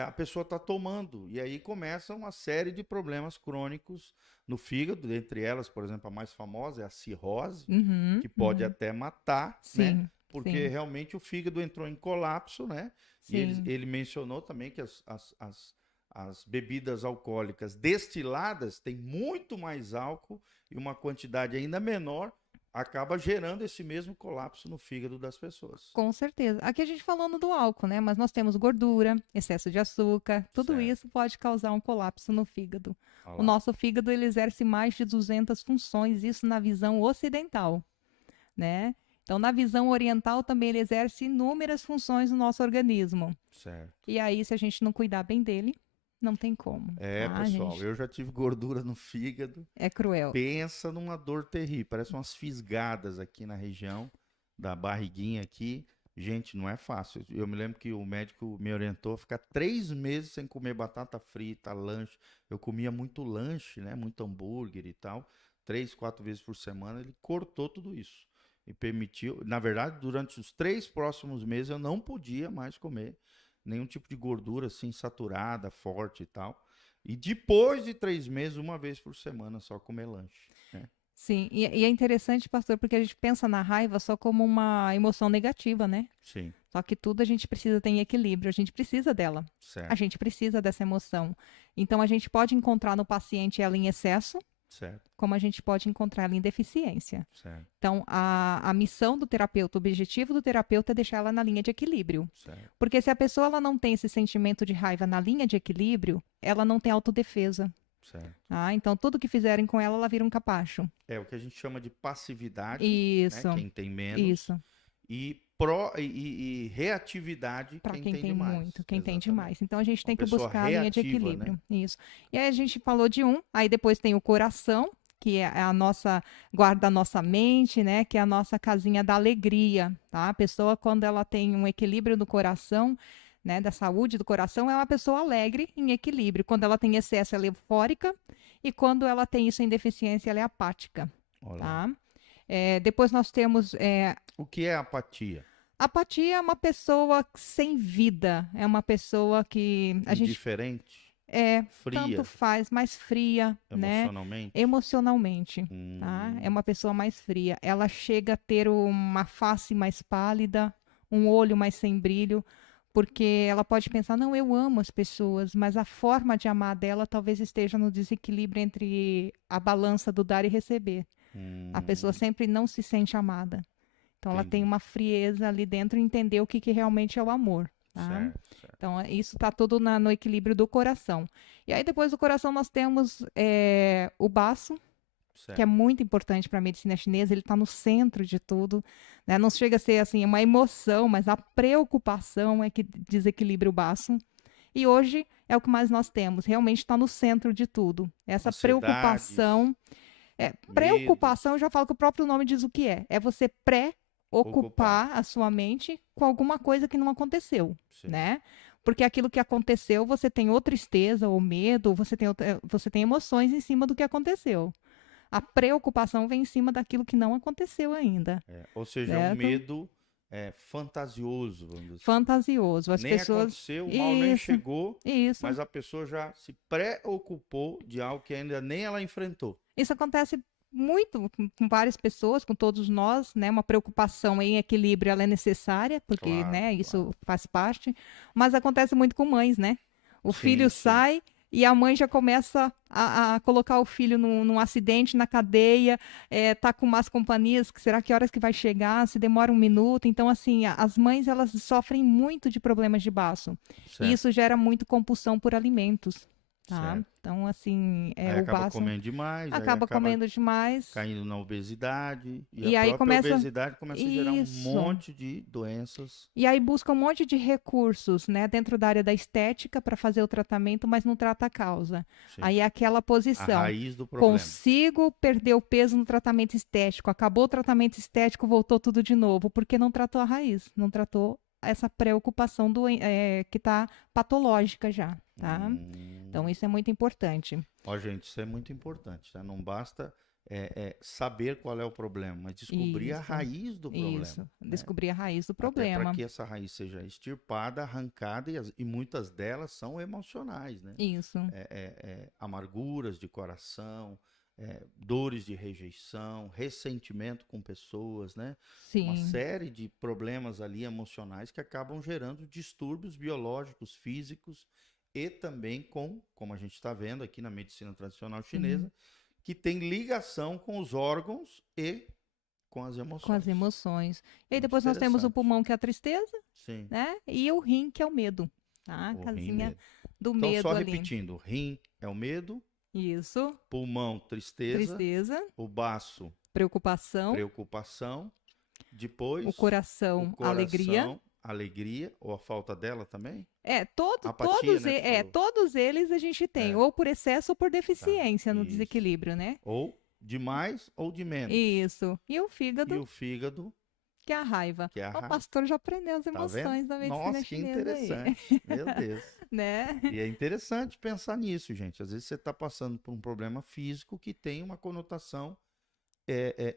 a pessoa está tomando. E aí começa uma série de problemas crônicos no fígado, dentre elas, por exemplo, a mais famosa é a cirrose, Uhum, que pode uhum. até matar, né? Sim, Porque sim, realmente o fígado entrou em colapso, né? E sim. ele mencionou também que as bebidas alcoólicas destiladas têm muito mais álcool e uma quantidade ainda menor acaba gerando esse mesmo colapso no fígado das pessoas. Com certeza. Aqui a gente falando do álcool, né? Mas nós temos gordura, excesso de açúcar, tudo Certo. isso pode causar um colapso no fígado. Olha O lá. nosso fígado ele exerce mais de 200 funções, isso na visão ocidental, né? Então, na visão oriental também ele exerce inúmeras funções no nosso organismo. Certo. E aí, se a gente não cuidar bem dele, não tem como, É, tá, pessoal, gente? eu já tive gordura no fígado. É cruel. Pensa numa dor terrível. Parece umas fisgadas aqui na região da barriguinha aqui. Gente, não é fácil. Eu me lembro que o médico me orientou a ficar 3 meses sem comer batata frita, lanche. Eu comia muito lanche, né? Muito hambúrguer e tal. 3, 4 vezes por semana. Ele cortou tudo isso. E permitiu. Na verdade, durante os 3 próximos meses eu não podia mais comer nenhum tipo de gordura assim saturada, forte e tal. E depois de 3 meses, 1 vez por semana, só comer lanche, né? Sim, e é interessante, pastor, porque a gente pensa na raiva só como uma emoção negativa, né? Sim, Só que tudo a gente precisa ter em equilíbrio, a gente precisa dela. A certo, gente precisa dessa emoção. Então a gente pode encontrar no paciente ela em excesso, certo, como a gente pode encontrar ela em deficiência. certo, Então a missão do terapeuta, o objetivo do terapeuta é deixar ela na linha de equilíbrio. certo, Porque se a pessoa ela não tem esse sentimento de raiva na linha de equilíbrio, ela não tem autodefesa. certo. Tá? Então tudo que fizerem com ela, ela vira um capacho. É o que a gente chama de passividade, né? Isso, Quem tem menos, isso. e reatividade, Para quem quem tem tem demais. muito, quem tem Exatamente. demais. Então a gente Uma tem que pessoa buscar a linha de reativa, né? equilíbrio. Isso. E aí a gente falou de um, aí depois tem o coração, que é a nossa guarda a nossa mente, né? Que é a nossa casinha da alegria, tá? A pessoa quando ela tem um equilíbrio do coração, né, da saúde do coração, é uma pessoa alegre em equilíbrio. Quando ela tem excesso, ela é eufórica, e quando ela tem isso em deficiência, ela é apática, Olha lá. tá? Depois nós temos O que é apatia? apatia é uma pessoa sem vida, é uma pessoa que a gente Indiferente? tanto Fria? faz, mais fria, né? Emocionalmente? Emocionalmente, tá? É Hum, uma pessoa mais fria. Ela chega a ter uma face mais pálida, um olho mais sem brilho, porque ela pode pensar, não, eu amo as pessoas, mas a forma de amar dela talvez esteja no desequilíbrio entre a balança do dar e receber. A pessoa hum, sempre não se sente amada. Então ela tem entendi. uma frieza ali dentro e entender o que, que realmente é o amor, tá? Certo, certo, Então isso está tudo no equilíbrio do coração. E aí depois do coração nós temos o baço, que é certo. muito importante para a medicina chinesa, ele está no centro de tudo, né? Não chega a ser assim uma emoção, mas a preocupação é que desequilibra o baço. E hoje é o que mais nós temos, realmente está no centro de tudo. Essa Ansiedades, preocupação preocupação, medos, eu já falo que o próprio nome diz o que é. É você ocupar. pré-ocupar a sua mente com alguma coisa que não aconteceu, Sim. né? Porque aquilo que aconteceu, você tem ou tristeza ou medo, ou você tem emoções em cima do que aconteceu. A preocupação vem em cima daquilo que não aconteceu ainda, Ou seja, é um certo? medo fantasioso, vamos dizer assim. Fantasioso. As Nem pessoas. aconteceu, o mal nem Isso, chegou, isso. mas a pessoa já se preocupou de algo que ainda nem ela enfrentou. Isso acontece muito com várias pessoas, com todos nós, né? Uma preocupação em equilíbrio, ela é necessária, porque, Claro, né, claro. isso faz parte, mas acontece muito com mães, né? O Sim, filho sim. sai e a mãe já começa a colocar o filho num acidente na cadeia, tá com más companhias, que será que horas que vai chegar, se demora um minuto. Então, assim, as mães, elas sofrem muito de problemas de baço. E Certo. isso gera muito compulsão por alimentos. tá? Certo. Então, assim, Aí o acaba básico comendo demais, aí acaba acaba comendo demais. caindo na obesidade, e a E aí própria começa. obesidade começa a gerar um Isso. monte de doenças. E aí busca um monte de recursos, né, dentro da área da estética para fazer o tratamento, mas não trata a causa. Sim. Aí é aquela A posição. raiz do problema. Consigo perder o peso no tratamento estético. Acabou o tratamento estético, voltou tudo de novo, porque não tratou a raiz, não tratou essa preocupação que está patológica já, tá? Então isso é muito importante. Ó, gente, isso é muito importante, tá? Não basta saber qual é o problema, mas descobrir a Isso, raiz do problema. Isso, né? descobrir a raiz do Até para problema. que essa raiz seja extirpada, arrancada, e muitas delas são emocionais, né? Isso, Amarguras de coração, dores de rejeição, ressentimento com pessoas, né? Uma sim, série de problemas ali emocionais que acabam gerando distúrbios biológicos, físicos e também como a gente está vendo aqui na medicina tradicional chinesa, que tem ligação com os órgãos e com as emoções. com as emoções. E aí Muito depois nós temos o interessante. pulmão, que é a tristeza, Sim, né? E o rim, que é o medo, tá? A o rim, casinha medo. do Então, medo só ali. repetindo, rim é o medo, Isso, pulmão, tristeza, tristeza, o baço, preocupação, preocupação, depois o coração, alegria. alegria, ou a falta dela também? Todos, Apatia, né, tu falou. todos eles a gente tem, É. ou por excesso ou por Tá, deficiência no isso. desequilíbrio, né? Ou de mais ou de menos. Isso. E o E fígado, o fígado, que é a raiva. que é a O raiva. pastor já aprendeu as Tá vendo? emoções da medicina Nossa, que chinesa aí, interessante. Meu Deus. né? E é interessante pensar nisso, gente. Às vezes você está passando por um problema físico que tem uma conotação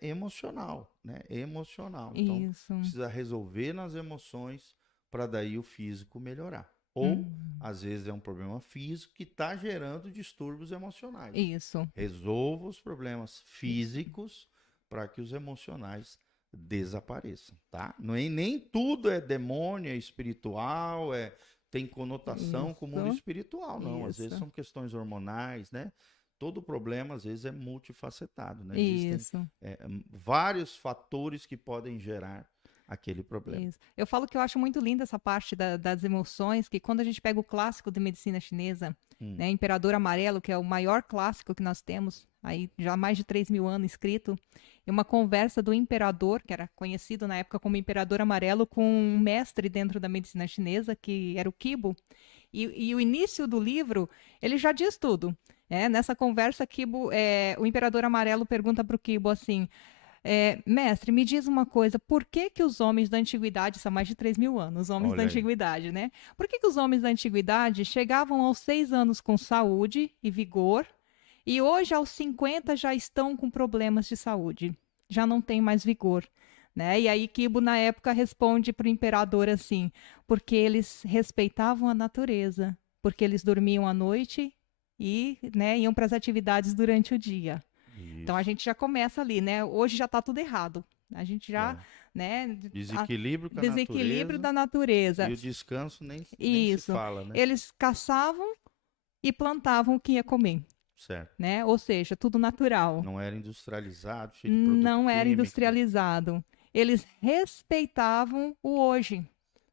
emocional, né? Emocional. Então, Isso. precisa resolver nas emoções para daí o físico melhorar. Ou, às vezes, é um problema físico que está gerando distúrbios emocionais. Isso. Resolva os problemas físicos para que os emocionais desapareçam, tá? Nem tudo é demônio, é espiritual, tem conotação com o mundo Isso. espiritual, não. Às vezes Isso. são questões hormonais, né? Todo problema, às vezes, é multifacetado, né? Existem Isso. vários fatores que podem gerar aquele problema. Isso. Eu falo que eu acho muito linda essa parte das emoções, que quando a gente pega o clássico de medicina chinesa, né, Imperador Amarelo, que é o maior clássico que nós temos, aí já há mais de 3.000 anos escrito, e uma conversa do imperador, que era conhecido na época como Imperador Amarelo, com um mestre dentro da medicina chinesa, que era o Qibo, e o início do livro, ele já diz tudo. Nessa conversa, o Imperador Amarelo pergunta para o Qibo assim: mestre, me diz uma coisa, por que que os homens da antiguidade, são mais de 3.000 anos, os homens Olha da aí. antiguidade, né? Por que que os homens da antiguidade chegavam aos 6 anos com saúde e vigor, e hoje aos 50 já estão com problemas de saúde, já não tem mais vigor, né? E aí Qibo, na época, responde para o imperador assim: porque eles respeitavam a natureza, porque eles dormiam à noite e, né, iam para as atividades durante o dia. Então a gente já começa ali, né? Hoje já está tudo errado. A gente já, né? Desequilíbrio com a Desequilíbrio natureza, da natureza. e o descanso nem se Isso. fala, né? Eles caçavam e plantavam o que ia comer, Certo. né? Ou seja, tudo natural. Não era industrializado, cheio de produto Não era químico. industrializado. Eles respeitavam o hoje,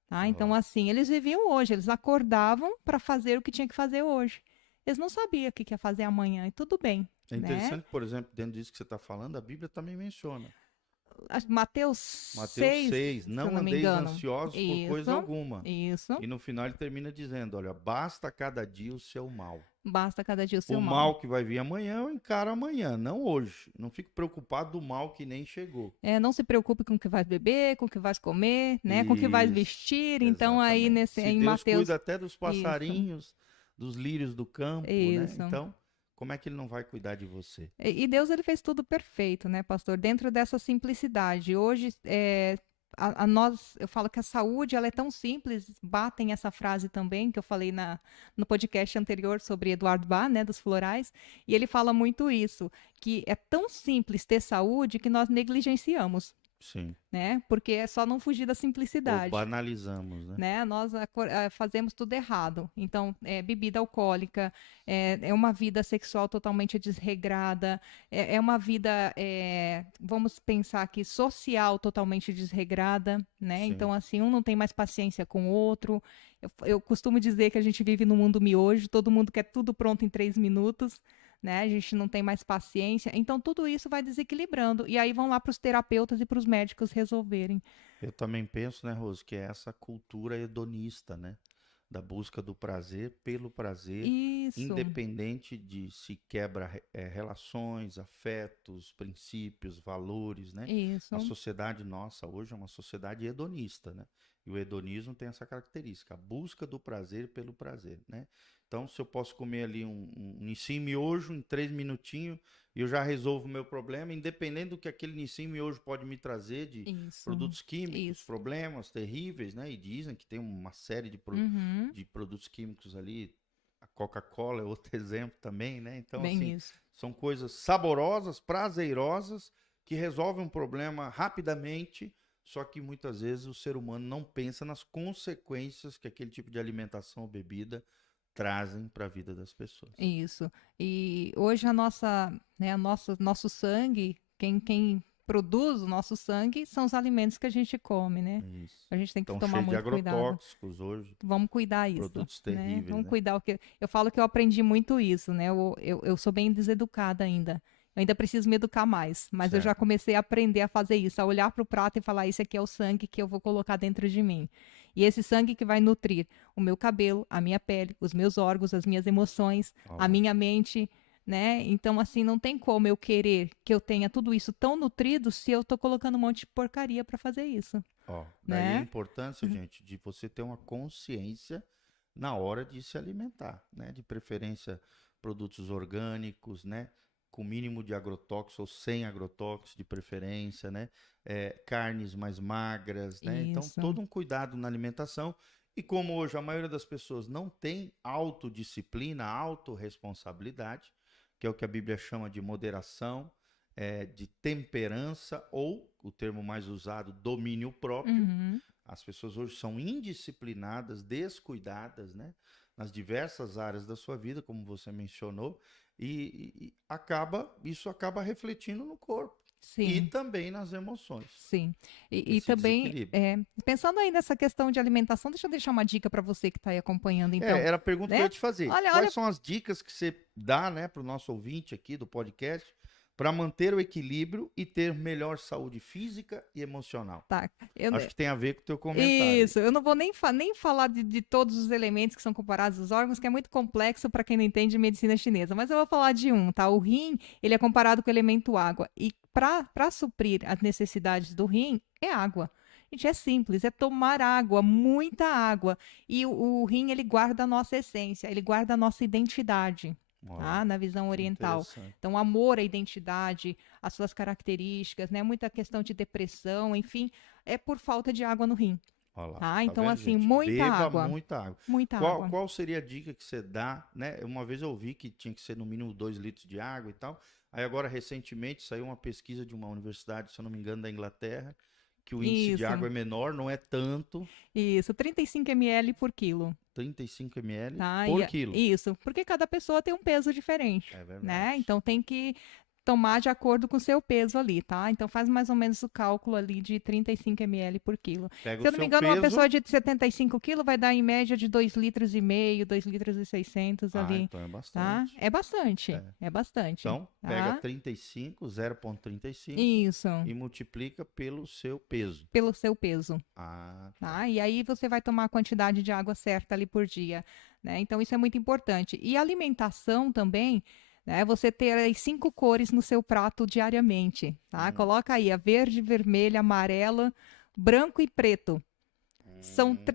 tá? Então, assim, eles viviam hoje, eles acordavam para fazer o que tinha que fazer hoje. Eles não sabiam o que ia fazer amanhã, e tudo bem. É interessante, né? por exemplo, dentro disso que você está falando, a Bíblia também menciona. Mateus 6, não se eu não me andeis engano. ansiosos por coisa alguma. Isso. E no final ele termina dizendo, olha, basta cada dia o seu mal. Basta cada dia o seu O mal. mal que vai vir amanhã, eu encaro amanhã, não hoje. Não fico preocupado do mal que nem chegou. Não se preocupe com o que vai beber, com o que vai comer, né? Com o que vai Isso, vestir. Então aí exatamente. Se em Deus Mateus cuida até dos passarinhos, dos lírios do campo, né? Isso. Então, como é que ele não vai cuidar de você? E Deus, ele fez tudo perfeito, né, pastor? Dentro dessa simplicidade. Hoje, eu falo que a saúde, ela é tão simples, batem essa frase também, que eu falei no podcast anterior sobre Eduardo Bach, né, dos florais, e ele fala muito isso, que é tão simples ter saúde que nós negligenciamos. Sim. né? Porque é só não fugir da Ou simplicidade. banalizamos, né? Né? Nós fazemos tudo errado. Então, bebida alcoólica, é uma vida sexual totalmente desregrada, é uma vida, vamos pensar aqui, social totalmente desregrada, né? Sim. Então, assim, um não tem mais paciência com o outro. Eu costumo dizer que a gente vive no mundo miojo, todo mundo quer tudo pronto em 3 minutos. Né? A gente não tem mais paciência. Então, tudo isso vai desequilibrando. E aí vão lá para os terapeutas e para os médicos resolverem. Eu também penso, né, Rose, que é essa cultura hedonista, né? Da busca do prazer pelo prazer, Isso, independente de se quebra relações, afetos, princípios, valores, né? A isso. sociedade nossa hoje é uma sociedade hedonista, né? E o hedonismo tem essa característica, a busca do prazer pelo prazer, né? Então, se eu posso comer ali um nissim miojo em 3 minutinhos e eu já resolvo o meu problema, independente do que aquele nissim miojo pode me trazer de Isso, produtos químicos, isso. problemas terríveis, né? E dizem que tem uma série Uhum, de produtos químicos ali. A Coca-Cola é outro exemplo também, né? Então, bem assim, isso. são coisas saborosas, prazerosas, que resolvem um problema rapidamente, só que muitas vezes o ser humano não pensa nas consequências que aquele tipo de alimentação ou bebida trazem para a vida das pessoas. Isso. E hoje nosso sangue, quem produz o nosso sangue são os alimentos que a gente come, né? Isso. A gente tem que Estão tomar cheios de muito cuidado. agrotóxicos hoje, Vamos cuidar isso, produtos né? terríveis, Vamos né? cuidar o que eu falo que eu aprendi muito isso, né? Eu sou bem deseducada ainda. Eu ainda preciso me educar mais, mas eu já Certo. comecei a aprender a fazer isso, a olhar para o prato e falar: esse aqui é o sangue que eu vou colocar dentro de mim. E esse sangue que vai nutrir o meu cabelo, a minha pele, os meus órgãos, as minhas emoções, Olha a lá. minha mente, né? Então, assim, não tem como eu querer que eu tenha tudo isso tão nutrido se eu tô colocando um monte de porcaria para fazer isso, Ó, daí a né? importância, gente, de você ter uma consciência na hora de se alimentar, né? De preferência produtos orgânicos, né? Com mínimo de agrotóxicos ou sem agrotóxicos de preferência, né? Carnes mais magras, né? Então, Isso. todo um cuidado na alimentação. E como hoje a maioria das pessoas não tem autodisciplina, autorresponsabilidade, que é o que a Bíblia chama de moderação, de temperança ou, o termo mais usado, domínio próprio. Uhum. As pessoas hoje são indisciplinadas, descuidadas, né? Nas diversas áreas da sua vida, como você mencionou, e isso acaba refletindo no corpo e Sim, também nas emoções, sim. E esse também, desequilíbrio. pensando aí nessa questão de alimentação, deixa eu deixar uma dica para você que está aí acompanhando, então, Era a pergunta que eu ia né? te fazer. Olha, Quais olha, são as dicas que você dá, né, para o nosso ouvinte aqui do podcast para manter o equilíbrio e ter melhor saúde física e emocional? tá. Acho que tem a ver com o teu comentário aí. Isso, eu não vou nem falar de todos os elementos que são comparados aos órgãos, que é muito complexo para quem não entende de medicina chinesa, mas eu vou falar de um, tá? O rim, ele é comparado com o elemento água, e para suprir as necessidades do rim, é água. Gente, é simples, é tomar água, muita água. E o rim, ele guarda a nossa essência, ele guarda a nossa identidade, Olha, tá? Na visão que oriental. interessante. Então, amor à identidade, as suas características, né? Muita questão de depressão, enfim, é por falta de água no rim. Olha lá, Tá? tá Então, vendo, assim, gente? muita Beba água. muita água. Muita Qual, água. qual seria a dica que você dá, né? Uma vez eu ouvi que tinha que ser no mínimo 2 litros de água e tal. Aí agora, recentemente, saiu uma pesquisa de uma universidade, se eu não me engano, da Inglaterra, que o índice de Isso, água é menor, não é tanto, isso. 35 ml por quilo. 35 ml Tá? por quilo. Isso, porque cada pessoa tem um peso diferente, É verdade. né? Então tem que tomar de acordo com o seu peso ali, tá? Então faz mais ou menos o cálculo ali de 35 ml por quilo. Pega Se o eu não me seu engano, uma pessoa peso. de 75 quilos vai dar em média de 2,5 litros, 2,6 litros Ah, ali, então é tá? bastante. É É. bastante, Então, pega tá? 35, 0,35 Isso, e multiplica pelo seu peso. pelo seu peso. Ah, tá. Tá? E aí você vai tomar a quantidade de água certa ali por dia, né? Então isso é muito importante. E alimentação também, né? Você ter as 5 cores no seu prato diariamente, tá? Hum, Coloca aí a verde, vermelha, amarela, branco e preto. hum.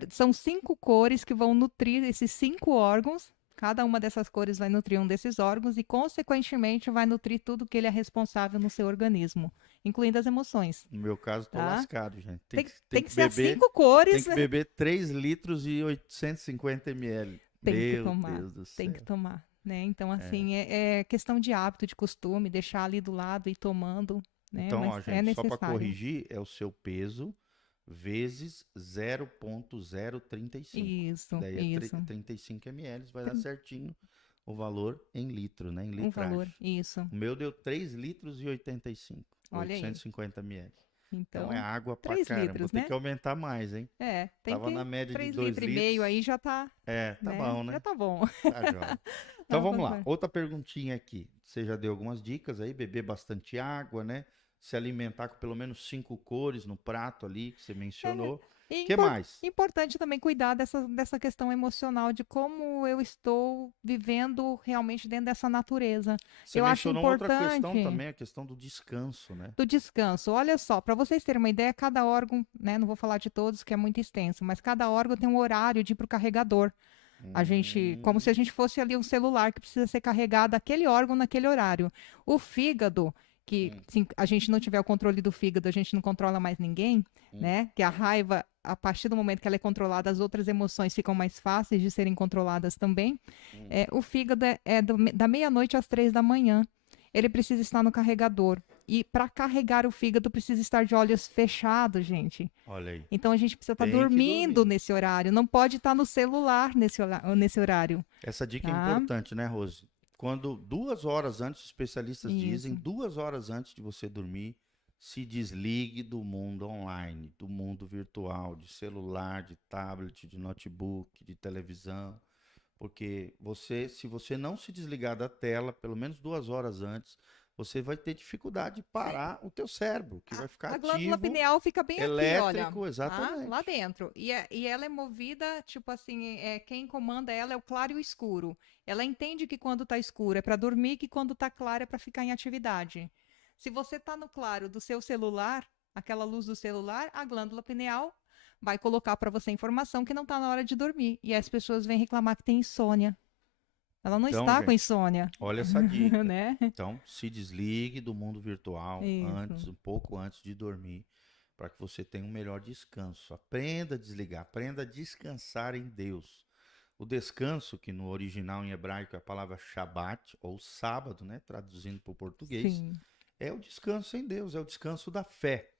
São 5 cores que vão nutrir esses 5 órgãos. Cada uma dessas cores vai nutrir um desses órgãos e, consequentemente, vai nutrir tudo que ele é responsável no seu organismo, incluindo as emoções, No meu caso, tô tá? lascado, gente. Tem que ser as 5 cores, Tem que né? beber 3 litros e 850 ml. Tem que Meu tomar, Deus do tem que céu. tomar, né? Então, É, assim, é questão de hábito, de costume, deixar ali do lado e tomando, né? Então, Mas ó, é gente, só para necessário. corrigir, é o seu peso vezes 0,035. Isso, Daí é isso. 35 ml, vai dar Trin- certinho o valor em litro, né? Em Um valor, litragem. isso. O meu deu 3 litros e 85, Olha aí. 850 ml. Então é Então, água pra 3 caramba. Vou litros, ter né? que aumentar mais, hein? É, tem Tava na que média de 3 2 litros e meio aí litros. já tá, É, tá né? bom, Já né? tá bom. Tá jóia. Então Tá vamos lá. bom. Outra perguntinha aqui. Você já deu algumas dicas aí, beber bastante água, né? Se alimentar com pelo menos 5 cores no prato ali que você mencionou. O E que mais? importante também cuidar dessa questão emocional, de como eu estou vivendo realmente dentro dessa natureza. Você Eu acho mencionou uma outra questão importante também, a questão do descanso, né? do descanso. Olha só, para vocês terem uma ideia, cada órgão, né, não vou falar de todos, que é muito extenso, mas cada órgão tem um horário de ir para o carregador. A gente, como se a Hum, gente fosse ali um celular que precisa ser carregado aquele órgão naquele horário. O fígado, que hum, se a gente não tiver o controle do fígado, a gente não controla mais ninguém, hum, né? Que a raiva, a partir do momento que ela é controlada, as outras emoções ficam mais fáceis de serem controladas também. hum. O fígado é da meia-noite às 3 da manhã. Ele precisa estar no carregador. E para carregar o fígado, precisa estar de olhos fechados, gente. Olha aí. Então a gente precisa estar Tem que dormindo dormir. nesse horário, não pode estar no celular nesse horário, Essa dica é tá? importante, né, Rose? Quando 2 horas antes, os especialistas dizem, Isso. 2 horas antes de você dormir, se desligue do mundo online, do mundo virtual, de celular, de tablet, de notebook, de televisão. Porque se você não se desligar da tela, pelo menos 2 horas antes, você vai ter dificuldade de Sim. parar o teu cérebro, que vai ficar A glândula ativo, pineal fica bem aqui, olha, elétrico, tá? Lá exatamente. dentro. E ela é movida, tipo assim, quem comanda ela é o claro e o escuro. Ela entende que quando tá escuro é para dormir, que quando tá claro é para ficar em atividade. Se você tá no claro do seu celular, aquela luz do celular, a glândula pineal vai colocar para você informação que não tá na hora de dormir. E as pessoas vêm reclamar que tem insônia. Ela não Então, está com gente, insônia, olha essa dica. né? Então, se desligue do mundo virtual Isso. antes, um pouco antes de dormir, para que você tenha um melhor descanso. Aprenda a desligar, aprenda a descansar em Deus. O descanso, que no original em hebraico é a palavra Shabbat, ou sábado, né, traduzindo para o português, Sim. é o descanso em Deus, é o descanso da fé.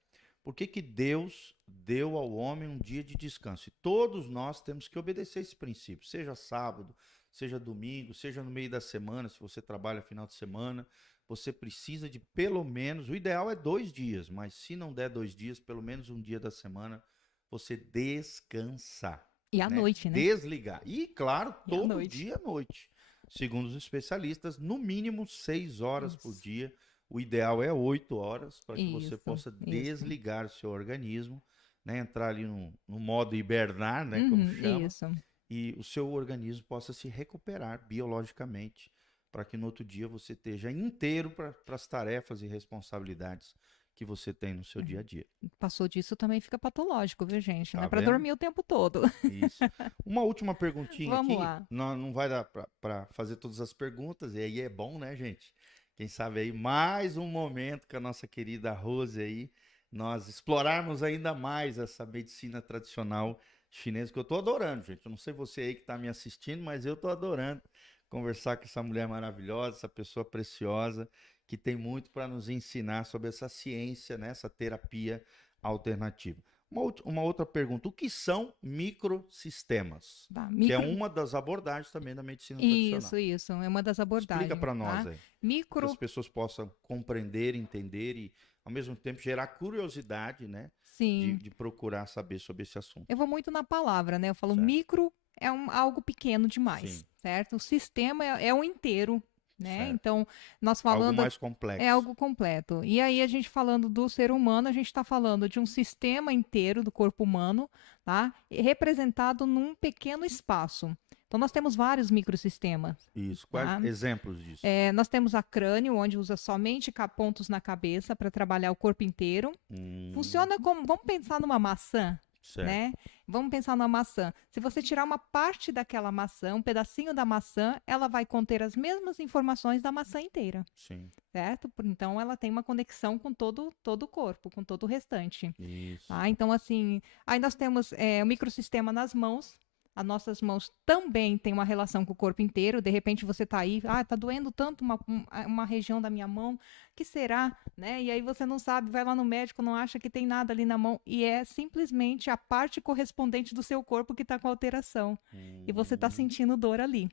Por que que Deus deu ao homem um dia de descanso? E todos nós temos que obedecer esse princípio, seja sábado, seja domingo, seja no meio da semana, se você trabalha final de semana, você precisa de pelo menos, o ideal é 2 dias, mas se não der 2 dias, pelo menos um dia da semana, você descansar, E à né? noite, né? Desligar. E, claro, E à todo noite. dia à noite. Segundo os especialistas, no mínimo 6 horas por Isso. dia. O ideal é 8 horas para que você Isso. possa Isso. desligar o seu organismo, né? Entrar ali no modo hibernar, né? Como chama, Isso. e o seu organismo possa se recuperar biologicamente, para que no outro dia você esteja inteiro para as tarefas e responsabilidades que você tem no seu dia a dia. Passou disso também fica patológico, viu, gente? Não Tá é para vendo? dormir o tempo todo. Isso. Uma última perguntinha Vamos aqui. lá. Não vai dar para fazer todas as perguntas, e aí é bom, né, gente? Quem sabe aí mais um momento com a nossa querida Rose aí, nós explorarmos ainda mais essa medicina tradicional chinesa, que eu tô adorando, gente. Eu não sei você aí que está me assistindo, mas eu tô adorando conversar com essa mulher maravilhosa, essa pessoa preciosa, que tem muito para nos ensinar sobre essa ciência, né, essa terapia alternativa. Uma outra pergunta: o que são microsistemas? Tá. Que é uma das abordagens também da medicina tradicional. Isso. É uma das Explica abordagens, para nós tá? aí, que as Micro, pessoas possam compreender, entender e, ao mesmo tempo, gerar curiosidade, né, sim. de procurar saber sobre esse assunto. Eu vou muito na palavra, né? Eu falo Certo? micro é algo pequeno Sim, demais, certo? O sistema é o inteiro, né? certo. Então, nós Algo falando mais é complexo. algo completo. E aí, a gente falando do ser humano, a gente está falando de um sistema inteiro do corpo humano, tá? Representado num pequeno espaço. Então, nós temos vários microsistemas, Isso. Quais tá? exemplos disso? Nós temos a crânio, onde usa somente pontos na cabeça para trabalhar o corpo inteiro. Funciona como, vamos pensar numa maçã, Certo. né? Vamos pensar numa maçã. Se você tirar uma parte daquela maçã, um pedacinho da maçã, ela vai conter as mesmas informações da maçã inteira, Sim. certo? Então, ela tem uma conexão com todo o corpo, com todo o restante. Isso. Tá? Então, assim, aí nós temos o microsistema nas mãos, As nossas mãos também têm uma relação com o corpo inteiro. De repente você tá aí, tá doendo tanto uma região da minha mão, que será, né? E aí você não sabe, vai lá no médico, não acha que tem nada ali na mão, e é simplesmente a parte correspondente do seu corpo que está com alteração. E você está sentindo dor ali.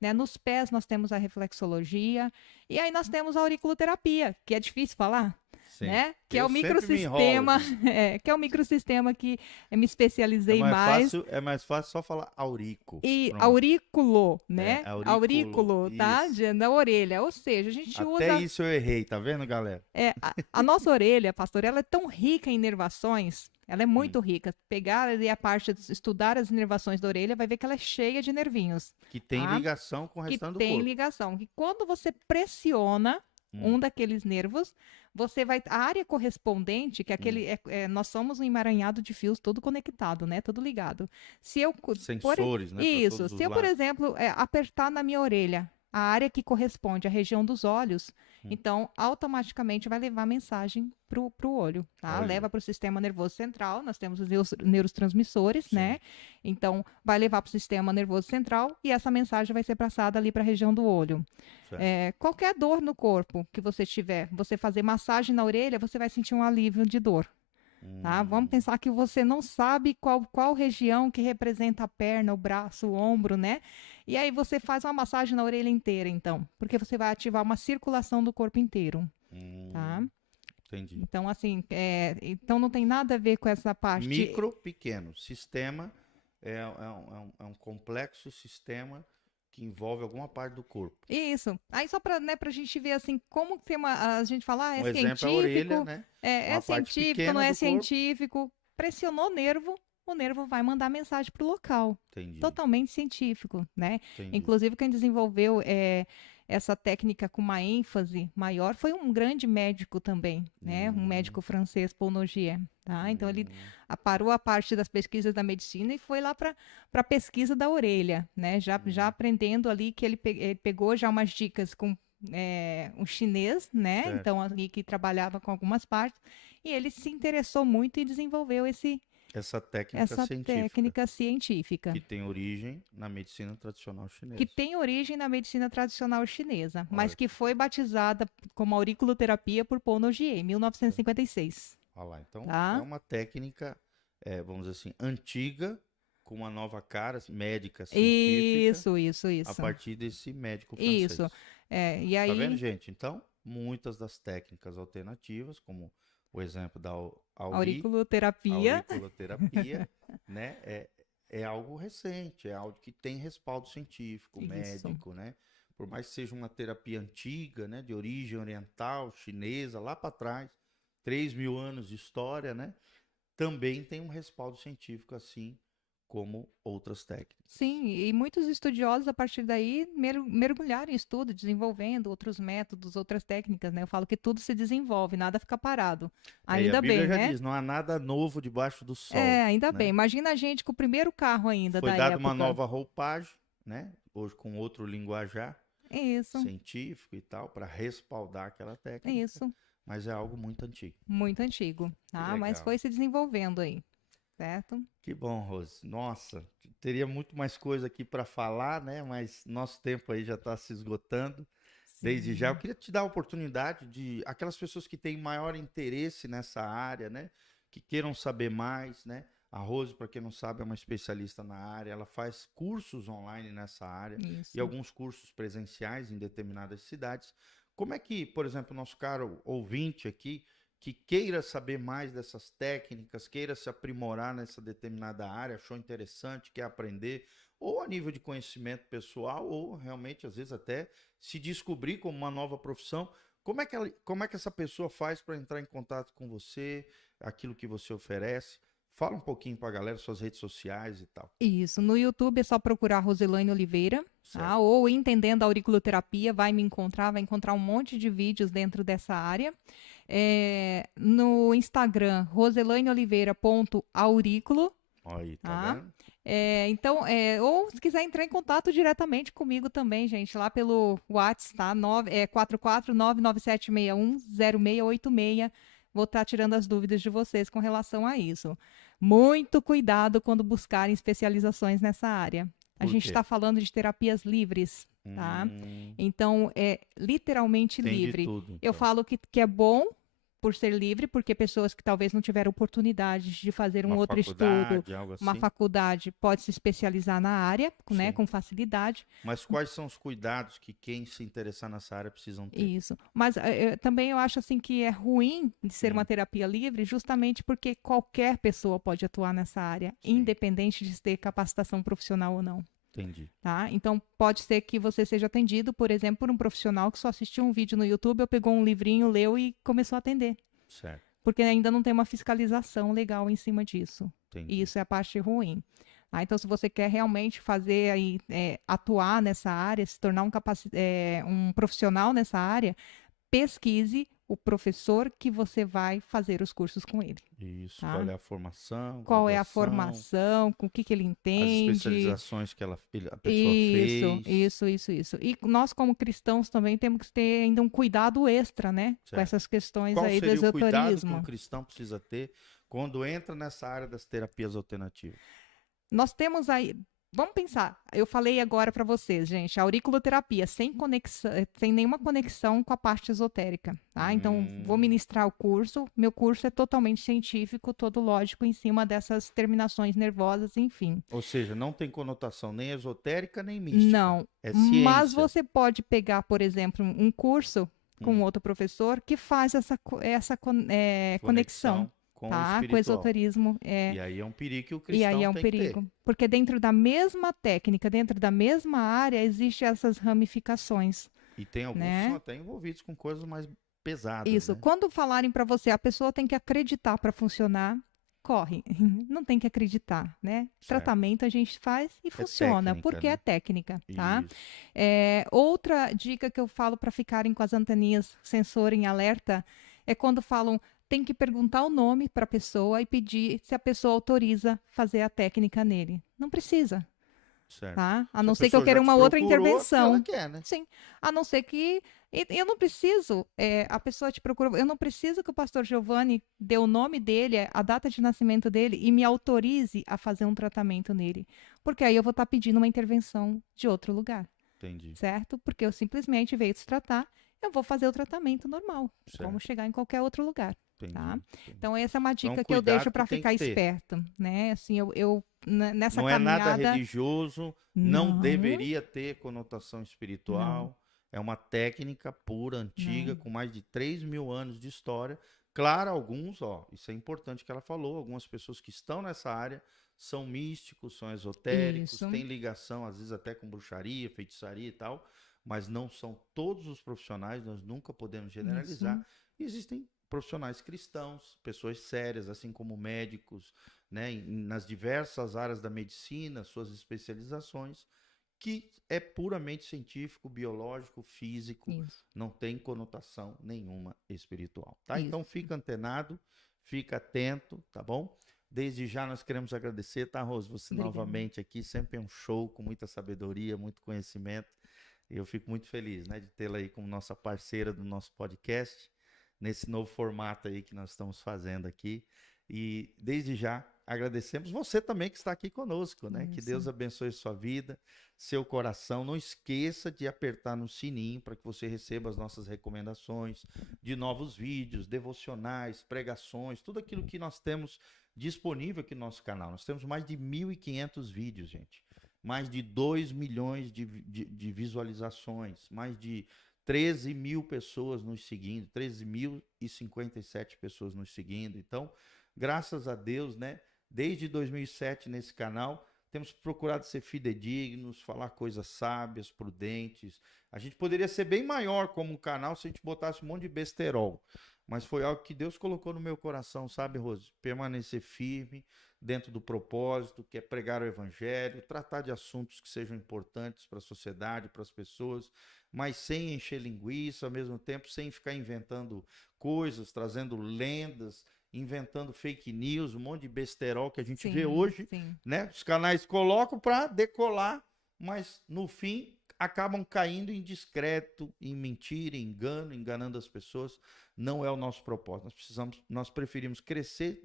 Né? Nos pés nós temos a reflexologia, e aí nós temos a auriculoterapia, que é difícil falar. Sim. Né? Que é Eu o sempre me microsistema, enrolo, gente. que é o microsistema que eu me especializei mais. É mais fácil só falar aurico. E Pronto. aurículo, né? Aurículo, Tá? isso. Da orelha. Ou seja, a gente Até usa. isso eu errei, tá vendo, galera? A nossa orelha, pastor, ela é tão rica em inervações. Ela é muito rica. Pegar ali a parte, estudar as inervações da orelha, vai ver que ela é cheia de nervinhos. Que tem tá? ligação com o restante do Que tem corpo. ligação. Que quando você pressiona um daqueles nervos, você vai. A área correspondente, que é aquele. Nós somos um emaranhado de fios todo conectado, né? Tudo ligado. Se eu. Sensores, né? pra Isso. todos os Se eu, por lados. exemplo, apertar na minha orelha, a área que corresponde à região dos olhos, então automaticamente vai levar a mensagem pro olho, tá? Olha. Leva para o sistema nervoso central, nós temos os neurotransmissores, Sim. né? Então vai levar para o sistema nervoso central e essa mensagem vai ser passada ali para a região do olho. Qualquer dor no corpo que você tiver, você fazer massagem na orelha, você vai sentir um alívio de dor. Tá? Vamos pensar que você não sabe qual região que representa a perna, o braço, o ombro, né? E aí você faz uma massagem na orelha inteira, então, porque você vai ativar uma circulação do corpo inteiro, tá? Entendi. Então, assim, então não tem nada a ver com essa parte. Micro, pequeno. Sistema é um complexo sistema que envolve alguma parte do corpo. Isso. Aí só para a gente ver assim como tem a gente fala, é científico, exemplo é a orelha, né? é científico, pequena não é do corpo. científico. Pressionou o nervo vai mandar mensagem para o local. Entendi. Totalmente científico, né? Entendi. Inclusive quem desenvolveu essa técnica com uma ênfase maior foi um grande médico também, né? Um médico francês, Paul Nogier, tá? Então ele parou a parte das pesquisas da medicina e foi lá para a pesquisa da orelha, né? Já aprendendo ali que ele pegou já umas dicas com um chinês, né? Certo. Então ali que trabalhava com algumas partes e ele se interessou muito e desenvolveu essa técnica científica. Que tem origem na medicina tradicional chinesa. Que tem origem na medicina tradicional chinesa, mas que foi batizada como auriculoterapia por Paul Nogier, em 1956. Olha lá, então tá? é uma técnica, vamos dizer assim, antiga, com uma nova cara, médica, científica. Isso. A partir desse médico francês. Isso. E aí... Tá vendo, gente? Então, muitas das técnicas alternativas, como o exemplo da auriculoterapia, né? É algo recente, é algo que tem respaldo científico, médico, né? Por mais que seja uma terapia antiga, né? De origem oriental, chinesa, lá para trás, 3.000 anos de história, né? Também tem um respaldo científico, assim como outras técnicas. Sim, e muitos estudiosos, a partir daí, mergulharam em estudo, desenvolvendo outros métodos, outras técnicas, né? Eu falo que tudo se desenvolve, nada fica parado. Ainda bem, já né? diz, não há nada novo debaixo do sol. Ainda né? bem. Imagina a gente com o primeiro carro ainda Foi da dada época. uma nova roupagem, né? Hoje com outro linguajar científico e tal, para respaldar aquela técnica. Isso. Mas é algo muito antigo. Muito antigo, tá? Mas foi se desenvolvendo aí. Certo? Que bom, Rose. Nossa, teria muito mais coisa aqui para falar, né? Mas nosso tempo aí já está se esgotando. Sim. Desde já, eu queria te dar a oportunidade de aquelas pessoas que têm maior interesse nessa área, né? Que queiram saber mais, né? A Rose, para quem não sabe, é uma especialista na área. Ela faz cursos online nessa área e alguns cursos presenciais em determinadas cidades. Como é que, por exemplo, nosso caro ouvinte aqui, que queira saber mais dessas técnicas, queira se aprimorar nessa determinada área, achou interessante, quer aprender, ou a nível de conhecimento pessoal, ou realmente, às vezes, até se descobrir como uma nova profissão, como é que essa pessoa faz para entrar em contato com você, aquilo que você oferece? Fala um pouquinho para a galera, suas redes sociais e tal. Isso, no YouTube é só procurar Roselaine Oliveira, tá? Ou Entendendo a Auriculoterapia, vai encontrar um monte de vídeos dentro dessa área. No Instagram, roselaineoliveira.auriculo. Aí, tá vendo? Então, ou se quiser entrar em contato diretamente comigo também, gente, lá pelo WhatsApp, tá? 44997610686. Vou estar tirando as dúvidas de vocês com relação a isso. muito cuidado quando buscarem especializações nessa área. A Por gente quê? está falando de terapias livres, tá? Então, é literalmente Tem de livre. tudo, Eu então. falo que é bom por ser livre, porque pessoas que talvez não tiveram oportunidade de fazer um Uma outro estudo, faculdade, algo uma assim? faculdade, pode se especializar na área, né, Sim. com facilidade. Mas quais são os cuidados que quem se interessar nessa área precisam ter? Isso. Mas também eu acho assim que é ruim de ser uma Hum. terapia livre, justamente porque qualquer pessoa pode atuar nessa área, Sim. independente de ter capacitação profissional ou não. Entendi. Tá? Então, pode ser que você seja atendido, por exemplo, por um profissional que só assistiu um vídeo no YouTube, ou pegou um livrinho, leu e começou a atender. Certo. Porque ainda não tem uma fiscalização legal em cima disso. Entendi. E isso é a parte ruim. Tá? Então, se você quer realmente fazer aí, atuar nessa área, se tornar um profissional nessa área, pesquise o professor que você vai fazer os cursos com ele. Isso. Tá? Qual é a formação? Qual é a Graduação, formação, com o que ele as entende. especializações que a pessoa fez. Isso. E nós, como cristãos, também temos que ter ainda um cuidado extra, né? Com Certo. essas questões Qual aí do seria o cuidado que um esoterismo. cristão precisa ter quando entra nessa área das terapias alternativas? Nós temos aí. Vamos pensar. Eu falei agora para vocês, gente, a auriculoterapia sem conexão, sem nenhuma conexão com a parte esotérica, tá? Então, vou ministrar o curso. Meu curso é totalmente científico, todo lógico em cima dessas terminações nervosas, enfim. Ou seja, não tem conotação nem esotérica nem mística. Não. É Mas ciência. você pode pegar, por exemplo, um curso com Hum. outro professor que faz essa conexão. Com o Tá? Com o espiritual. esoterismo. E aí é um perigo que o E cristão aí é um tem que ter. perigo. Porque dentro da mesma técnica, dentro da mesma área, existem essas ramificações. E tem alguns que são até envolvidos com coisas mais pesadas. Isso. Né? Quando falarem para você, a pessoa tem que acreditar para funcionar, corre. Não tem que acreditar, né? Certo. Tratamento a gente faz e funciona, técnica, porque né? é técnica, tá? Isso. Outra dica que eu falo para ficarem com as anteninhas sensor em alerta é quando falam tem que perguntar o nome para a pessoa e pedir se a pessoa autoriza fazer a técnica nele. Não precisa, Certo. tá? A Se não a ser que eu pessoa queira já te uma outra procurou, é porque intervenção. ela quer, né? Sim, a não ser que eu não preciso, a pessoa te procura, eu não preciso que o pastor Giovanni dê o nome dele, a data de nascimento dele e me autorize a fazer um tratamento nele, porque aí eu vou estar pedindo uma intervenção de outro lugar. Entendi. Certo? Porque eu simplesmente veio se tratar, eu vou fazer o tratamento normal, Certo. como chegar em qualquer outro lugar. Entendi. Tá? Entendi. Então, essa é uma dica Então, que eu deixo cuidado para que tem ficar que ter. esperto, né? Assim, nessa Não é nada caminhada. religioso, não deveria ter conotação espiritual. É uma técnica pura, antiga, com mais de 3.000 anos de história. Claro, alguns, isso é importante que ela falou, algumas pessoas que estão nessa área são místicos, são esotéricos, Isso. têm ligação, às vezes até com bruxaria, feitiçaria e tal, mas não são todos os profissionais, nós nunca podemos generalizar. Isso. E existem profissionais cristãos, pessoas sérias, assim como médicos, né, nas diversas áreas da medicina, suas especializações, que é puramente científico, biológico, físico, Isso. não tem conotação nenhuma espiritual, tá? Isso. Então fica antenado, fica atento, tá bom? Desde já nós queremos agradecer, tá, Rose? Você Obrigada. novamente aqui, sempre é um show com muita sabedoria, muito conhecimento. E eu fico muito feliz, né, de tê-la aí como nossa parceira do nosso podcast, nesse novo formato aí que nós estamos fazendo aqui. E desde já agradecemos você também que está aqui conosco, né? Isso. Que Deus abençoe sua vida, seu coração. Não esqueça de apertar no sininho para que você receba as nossas recomendações de novos vídeos, devocionais, pregações, tudo aquilo que nós temos disponível aqui no nosso canal. Nós temos mais de 1.500 vídeos, gente. Mais de 2 milhões de visualizações, mais de 13 mil pessoas nos seguindo, 13.057 pessoas nos seguindo. Então, graças a Deus, né? Desde 2007 nesse canal, temos procurado ser fidedignos, falar coisas sábias, prudentes. A gente poderia ser bem maior como um canal se a gente botasse um monte de besterol. Mas foi algo que Deus colocou no meu coração, sabe, Rose? Permanecer firme dentro do propósito, que é pregar o evangelho, tratar de assuntos que sejam importantes para a sociedade, para as pessoas, mas sem encher linguiça, ao mesmo tempo sem ficar inventando coisas, trazendo lendas, inventando fake news, um monte de besterol que a gente vê hoje, né? Os canais colocam para decolar, mas no fim acabam caindo em discreto, em mentira, em engano, enganando as pessoas. Não é o nosso propósito. Nós preferimos crescer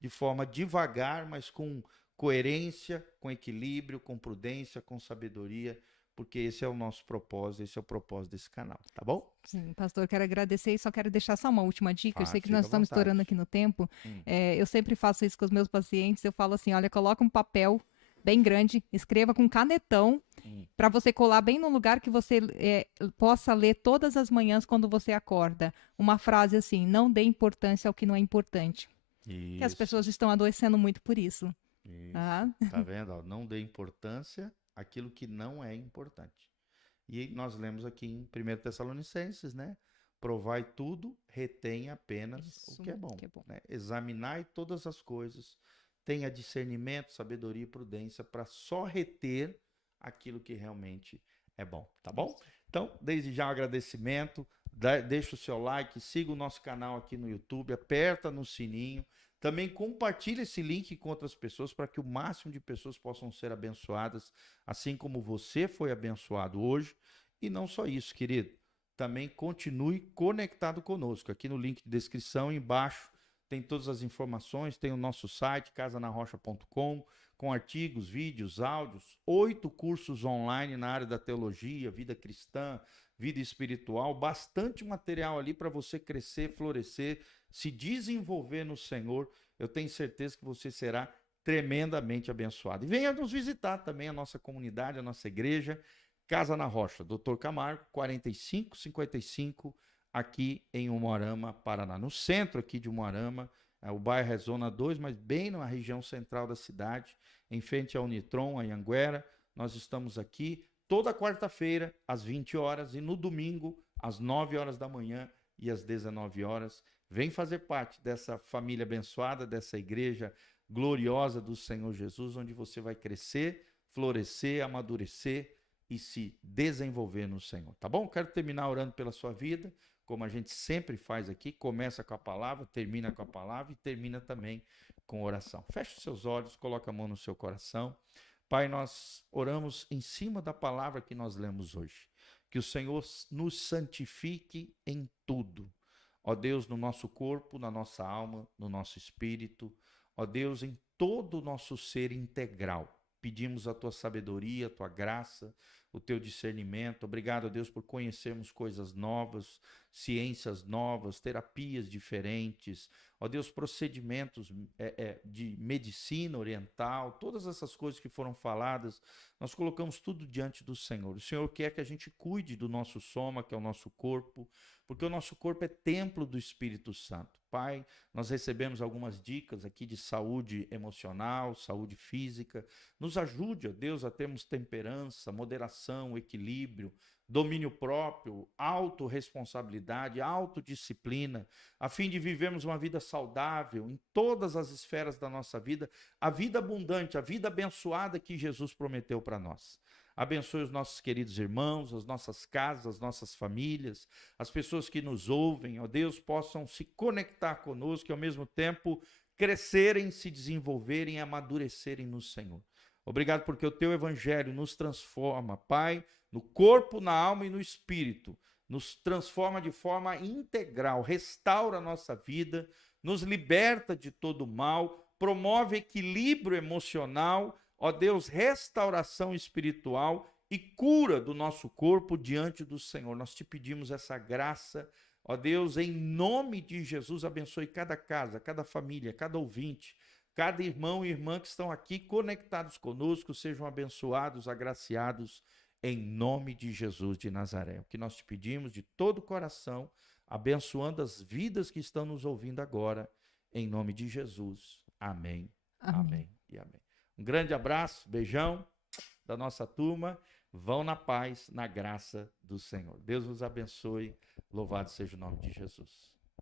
de forma devagar, mas com coerência, com equilíbrio, com prudência, com sabedoria, porque esse é o nosso propósito, esse é o propósito desse canal, tá bom? Sim, pastor, quero agradecer e só quero deixar só uma última dica. Eu sei que Fica nós à estamos vontade. estourando aqui no tempo. Hum. Eu sempre faço isso com os meus pacientes. Eu falo assim: olha, coloca um papel bem grande, escreva com canetão, para você colar bem no lugar que você possa ler todas as manhãs quando você acorda. Uma frase assim: não dê importância ao que não é importante. Que as Isso, pessoas estão adoecendo muito por isso. isso. Ah. Tá vendo? Ó, não dê importância àquilo que não é importante. E nós lemos aqui em 1 Tessalonicenses, né? Provai tudo, retém apenas Isso, o que é bom. que é bom. Né? Examinai todas as coisas, tenha discernimento, sabedoria e prudência para só reter aquilo que realmente é bom, tá bom? Então, desde já um agradecimento, deixa o seu like, siga o nosso canal aqui no YouTube, aperta no sininho, também compartilhe esse link com outras pessoas para que o máximo de pessoas possam ser abençoadas, assim como você foi abençoado hoje. E não só isso, querido, também continue conectado conosco. Aqui no link de descrição embaixo tem todas as informações, tem o nosso site casanarrocha.com, com artigos, vídeos, áudios, 8 cursos online na área da teologia, vida cristã, vida espiritual, bastante material ali para você crescer, florescer, se desenvolver no Senhor. Eu tenho certeza que você será tremendamente abençoado. E venha nos visitar também a nossa comunidade, a nossa igreja, Casa na Rocha, Dr. Camargo, 4555, aqui em Umuarama, Paraná. No centro aqui de Umuarama, o bairro é Zona 2, mas bem na região central da cidade, em frente ao Unitron, a Anhanguera. Nós estamos aqui toda quarta-feira, às 20 horas, e no domingo, às 9 horas da manhã e às 19 horas. Vem fazer parte dessa família abençoada, dessa igreja gloriosa do Senhor Jesus, onde você vai crescer, florescer, amadurecer e se desenvolver no Senhor, tá bom? Quero terminar orando pela sua vida, como a gente sempre faz aqui, começa com a palavra, termina com a palavra e termina também com oração. Feche os seus olhos, coloca a mão no seu coração. Pai, nós oramos em cima da palavra que nós lemos hoje. Que o Senhor nos santifique em tudo. Ó Deus, no nosso corpo, na nossa alma, no nosso espírito. Ó Deus, em todo o nosso ser integral. Pedimos a tua sabedoria, a tua graça, o teu discernimento. Obrigado, Deus, por conhecermos coisas novas, ciências novas, terapias diferentes. Ó Deus, procedimentos de medicina oriental, todas essas coisas que foram faladas, nós colocamos tudo diante do Senhor. O Senhor quer que a gente cuide do nosso soma, que é o nosso corpo, porque o nosso corpo é templo do Espírito Santo. Pai, nós recebemos algumas dicas aqui de saúde emocional, saúde física. Nos ajude, ó Deus, a termos temperança, moderação, equilíbrio, domínio próprio, autorresponsabilidade, autodisciplina, a fim de vivermos uma vida saudável em todas as esferas da nossa vida, a vida abundante, a vida abençoada que Jesus prometeu para nós. Abençoe os nossos queridos irmãos, as nossas casas, as nossas famílias, as pessoas que nos ouvem, ó Deus, possam se conectar conosco e ao mesmo tempo crescerem, se desenvolverem e amadurecerem no Senhor. Obrigado porque o teu evangelho nos transforma, Pai, no corpo, na alma e no espírito. Nos transforma de forma integral, restaura a nossa vida, nos liberta de todo mal, promove equilíbrio emocional, ó Deus, restauração espiritual e cura do nosso corpo diante do Senhor. Nós te pedimos essa graça, ó Deus, em nome de Jesus, abençoe cada casa, cada família, cada ouvinte, cada irmão e irmã que estão aqui conectados conosco, sejam abençoados, agraciados, em nome de Jesus de Nazaré. O que nós te pedimos de todo o coração, abençoando as vidas que estão nos ouvindo agora, em nome de Jesus. Amém, amém e amém. Um grande abraço, beijão da nossa turma. Vão na paz, na graça do Senhor. Deus nos abençoe. Louvado seja o nome de Jesus.